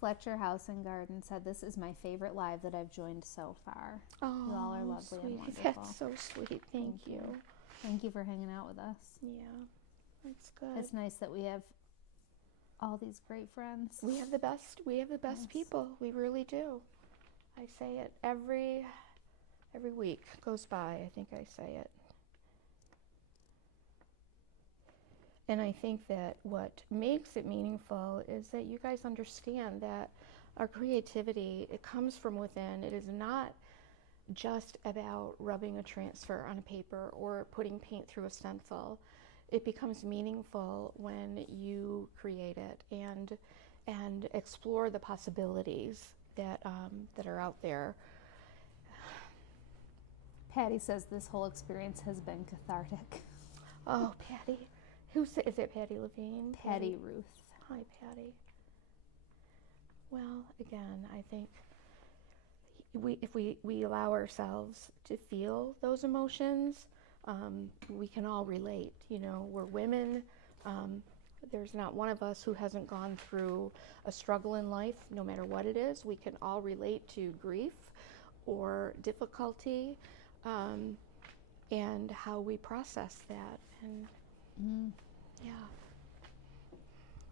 Fletcher House and Garden said, this is my favorite live that I've joined so far. Oh, you all are lovely sweet. and wonderful. That's so sweet. Thank you. Thank you for hanging out with us. Yeah, that's good. It's nice that we have all these great friends. We have the best. We have the best people. We really do. I say it every week goes by. I think I say it. And I think that what makes it meaningful is that you guys understand that our creativity, it comes from within. It is not just about rubbing a transfer on a paper or putting paint through a stencil. It becomes meaningful when you create it and explore the possibilities that are out there. Patty says this whole experience has been cathartic. Oh, Patty. Is it Patty Levine? Patty Ruth. Hi, Patty. Well, again, I think if we allow ourselves to feel those emotions, we can all relate. We're women. There's not one of us who hasn't gone through a struggle in life, no matter what it is. We can all relate to grief or difficulty, and how we process that. And yeah.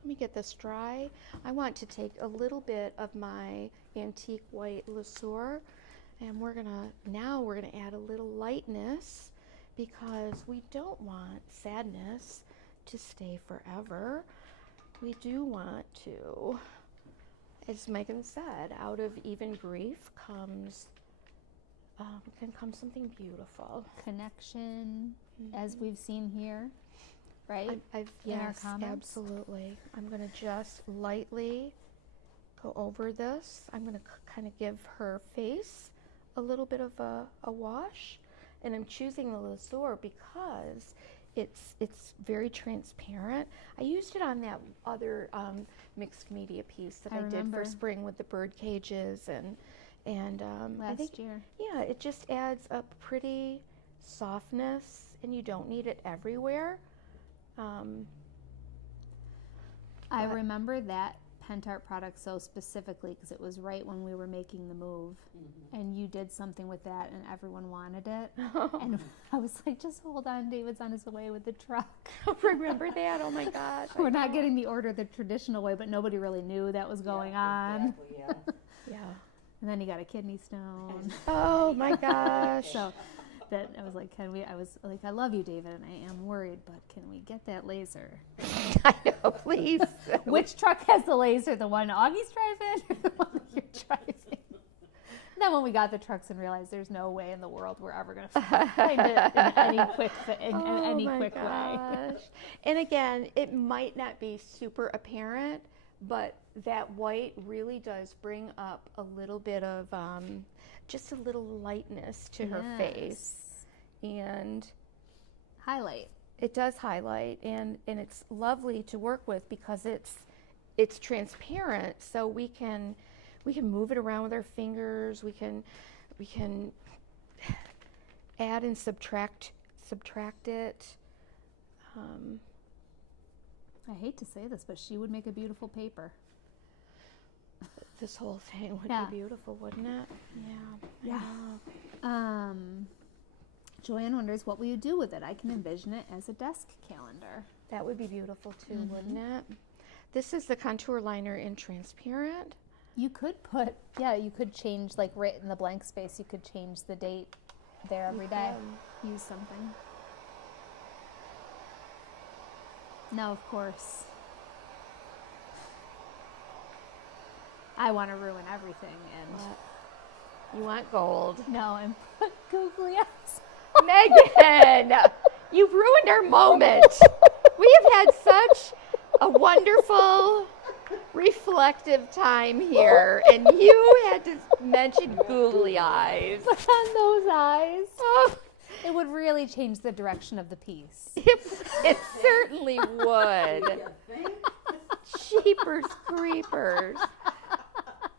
Let me get this dry. I want to take a little bit of my antique white Lesueur, and we're gonna add a little lightness, because we don't want sadness to stay forever. We do want to, as Megan said, out of even grief can come something beautiful. Connection, as we've seen here. Right? Yes, absolutely. I'm going to just lightly go over this. I'm going to kind of give her face a little bit of a wash, and I'm choosing the Lazur because it's very transparent. I used it on that other mixed media piece that I did for spring with the bird cages and I think, year. Yeah, it just adds a pretty softness, and you don't need it everywhere. I remember that Pentart product so specifically because it was right when we were making the move, and you did something with that, and everyone wanted it. And I was like, just hold on, David's on his way with the truck. Remember that? Oh my gosh. We're not getting the order the traditional way, but nobody really knew that was going on. Exactly, yeah. Yeah. And then he got a kidney stone. Oh my gosh. So that I was like, I love you, David, and I am worried, but can we get that laser? I know, please. Which truck has the laser? The one Augie's driving or the one that you're driving? And then when we got the trucks and realized there's no way in the world we're ever going to find it in any quick way. And again, it might not be super apparent, but that white really does bring up a little bit of just a little lightness to her face. And highlight. It does highlight, and it's lovely to work with because it's transparent, so we can move it around with our fingers. We can add and subtract it. I hate to say this, but she would make a beautiful paper. This whole thing would be beautiful, wouldn't it? Yeah. Joanne wonders, what will you do with it? I can envision it as a desk calendar. That would be beautiful too, wouldn't it? This is the contour liner in transparent. You could you could change, like right in the blank space, you could change the date there every day. Use something. No, of course. I want to ruin everything, and you want gold. No, and put googly eyes. Megan, you've ruined our moment. We have had such a wonderful, reflective time here, and you had to mention googly eyes. Put on those eyes. Oh. It would really change the direction of the piece. It certainly would. Jeepers creepers.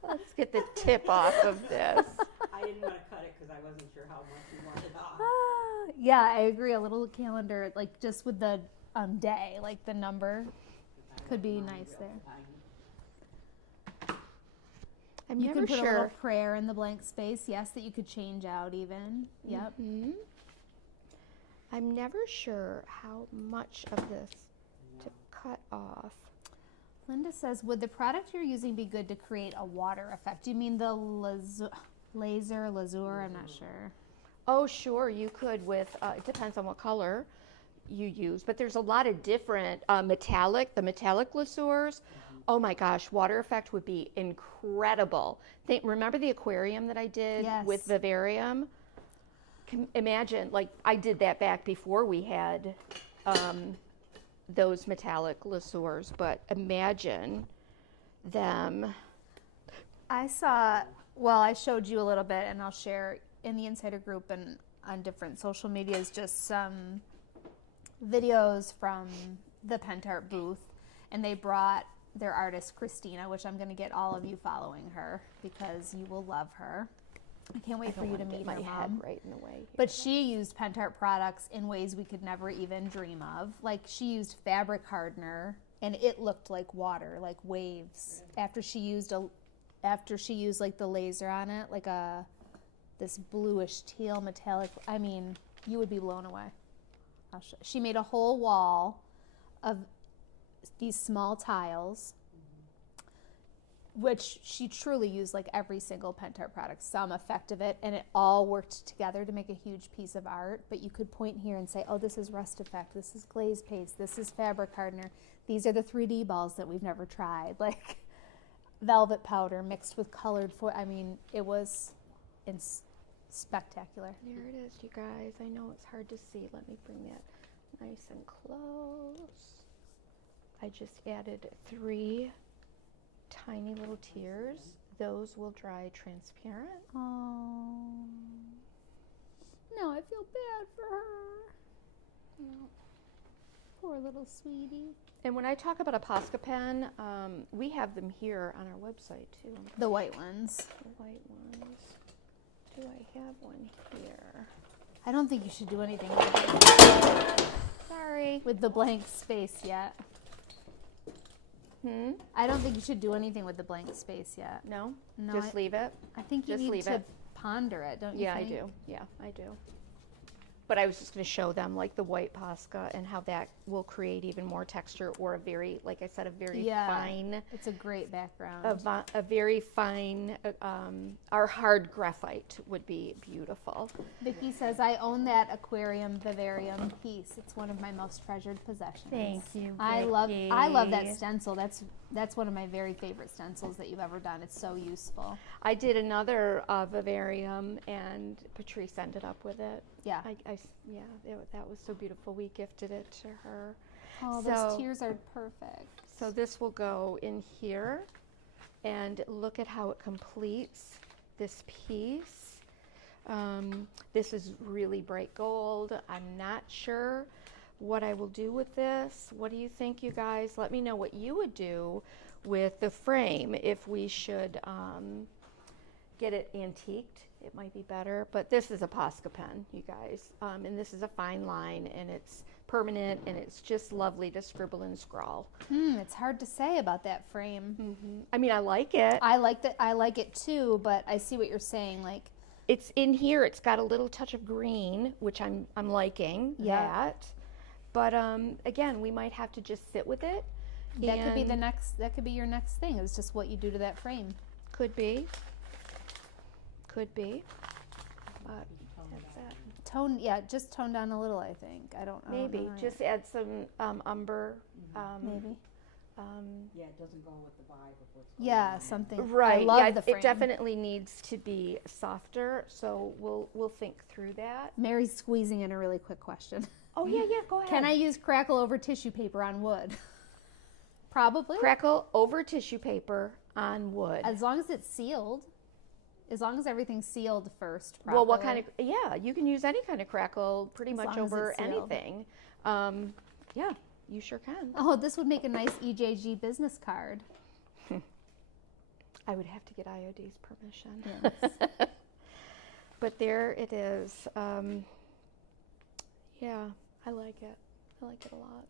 Let's get the tip off of this. I didn't want to cut it because I wasn't sure how much you wanted off. Yeah, I agree. A little calendar, like just with the day, like the number, could be nice there. You could put a little prayer in the blank space. Yes, that you could change out even. Yep. Mm-hmm. I'm never sure how much of this to cut off. Linda says, would the product you're using be good to create a water effect? Do you mean the laser, Lazur? I'm not sure. Oh, sure, you could with, it depends on what color you use, but there's a lot of different the metallic Lazurs. Oh my gosh, water effect would be incredible. Remember the aquarium that I did with Vivarium? Imagine, like I did that back before we had those metallic Lazurs, but imagine them. I showed you a little bit, and I'll share in the Insider group and on different social medias just some videos from the Pentart booth, and they brought their artist Christina, which I'm going to get all of you following her because you will love her. I can't wait for you to meet her mom. Head right in the way here. But she used Pentart products in ways we could never even dream of. Like she used fabric hardener, and it looked like water, like waves. After she used like the laser on it, like this bluish teal metallic. I mean, you would be blown away. She made a whole wall of these small tiles, which she truly used like every single Pentart product, some effect of it, and it all worked together to make a huge piece of art. But you could point here and say, oh, this is rust effect, this is glaze paste, this is fabric hardener, these are the 3D balls that we've never tried, like velvet powder mixed with colored foil. I mean, it was spectacular. There it is, you guys. I know it's hard to see. Let me bring that nice and close. I just added 3 tiny little tears. Those will dry transparent. Oh. No, I feel bad for her. Poor little sweetie. And when I talk about a Posca pen, we have them here on our website too. The white ones. The white ones. Do I have one here? I don't think you should do anything Sorry. with the blank space yet. I don't think you should do anything with the blank space yet. No? No, Just leave it? I think you Just need leave to it. ponder it, don't you Yeah, I think? do. Yeah, I do. But I was just going to show them like the white Posca and how that will create even more texture, or a very, like I said, a very fine, It's a great background. a very fine, our hard graphite would be beautiful. Vicki says, I own that aquarium vivarium piece. It's one of my most treasured possessions. Thank you, I love that Vicki. stencil. That's one of my very favorite stencils that you've ever done. It's so useful. I did another vivarium, and Patrice ended up with it. Yeah. That was so beautiful. We gifted it to her. Oh, So- those tears are perfect. So this will go in here, and look at how it completes this piece. This is really bright gold. I'm not sure what I will do with this. What do you think, you guys? Let me know what you would do with the frame. If we should get it antiqued, it might be better. But this is a Posca pen, you guys. And this is a fine line, and it's permanent, and it's just lovely to scribble and scrawl. It's hard to say about that frame. I mean, I like it. I like it too, but I see what you're saying. Like, It's in here. It's got a little touch of green, which I'm liking that. But again, we might have to just sit with it. that could be and that could be your next thing. Is just what you do to that frame. Could be. But that's it. Just tone down a little. I think. I don't Maybe know just add some umber. maybe. Yeah, it doesn't go with the vibe of what's going Yeah, on. something. Right. I love Yeah. the frame. It definitely needs to be softer. So we'll think through that. Mary's squeezing in a really quick question. Oh yeah. Go ahead. Can I use crackle over tissue paper on wood? Probably. crackle over tissue paper on wood? As long as it's sealed. As long as everything's sealed first. Well, what properly. kind of, yeah, you can use any kind of crackle pretty much long as over it's sealed. anything. Yeah, you sure can. Oh, this would make a nice EJG business card. I would have to get IOD's permission. Yes. But there it is. Yeah, I like it. I like it a lot.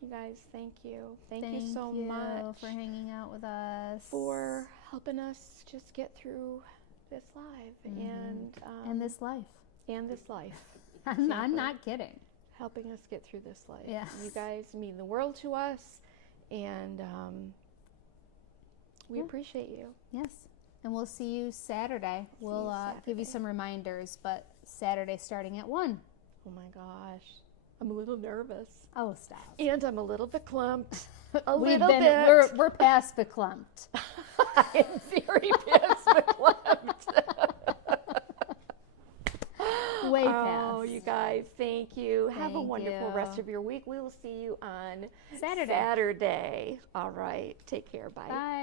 You guys, thank you. Thank you so much for hanging out with us. for helping us just get through this live and this life. and this life. I'm not kidding. Helping us get through this life. Yes. You guys mean the world to us, and we appreciate you. Yes. And we'll see you Saturday. We'll give you some reminders, but Saturday starting at 1. Oh my gosh. I'm a little nervous. Oh, stop. And I'm a little bit clumped. We're past the clumped. I am very past clumped. Way Oh, past. you guys, thank you. Have a Thank wonderful you. rest of your week. We will see you on Saturday. Saturday. All right. Take care. Bye. Bye.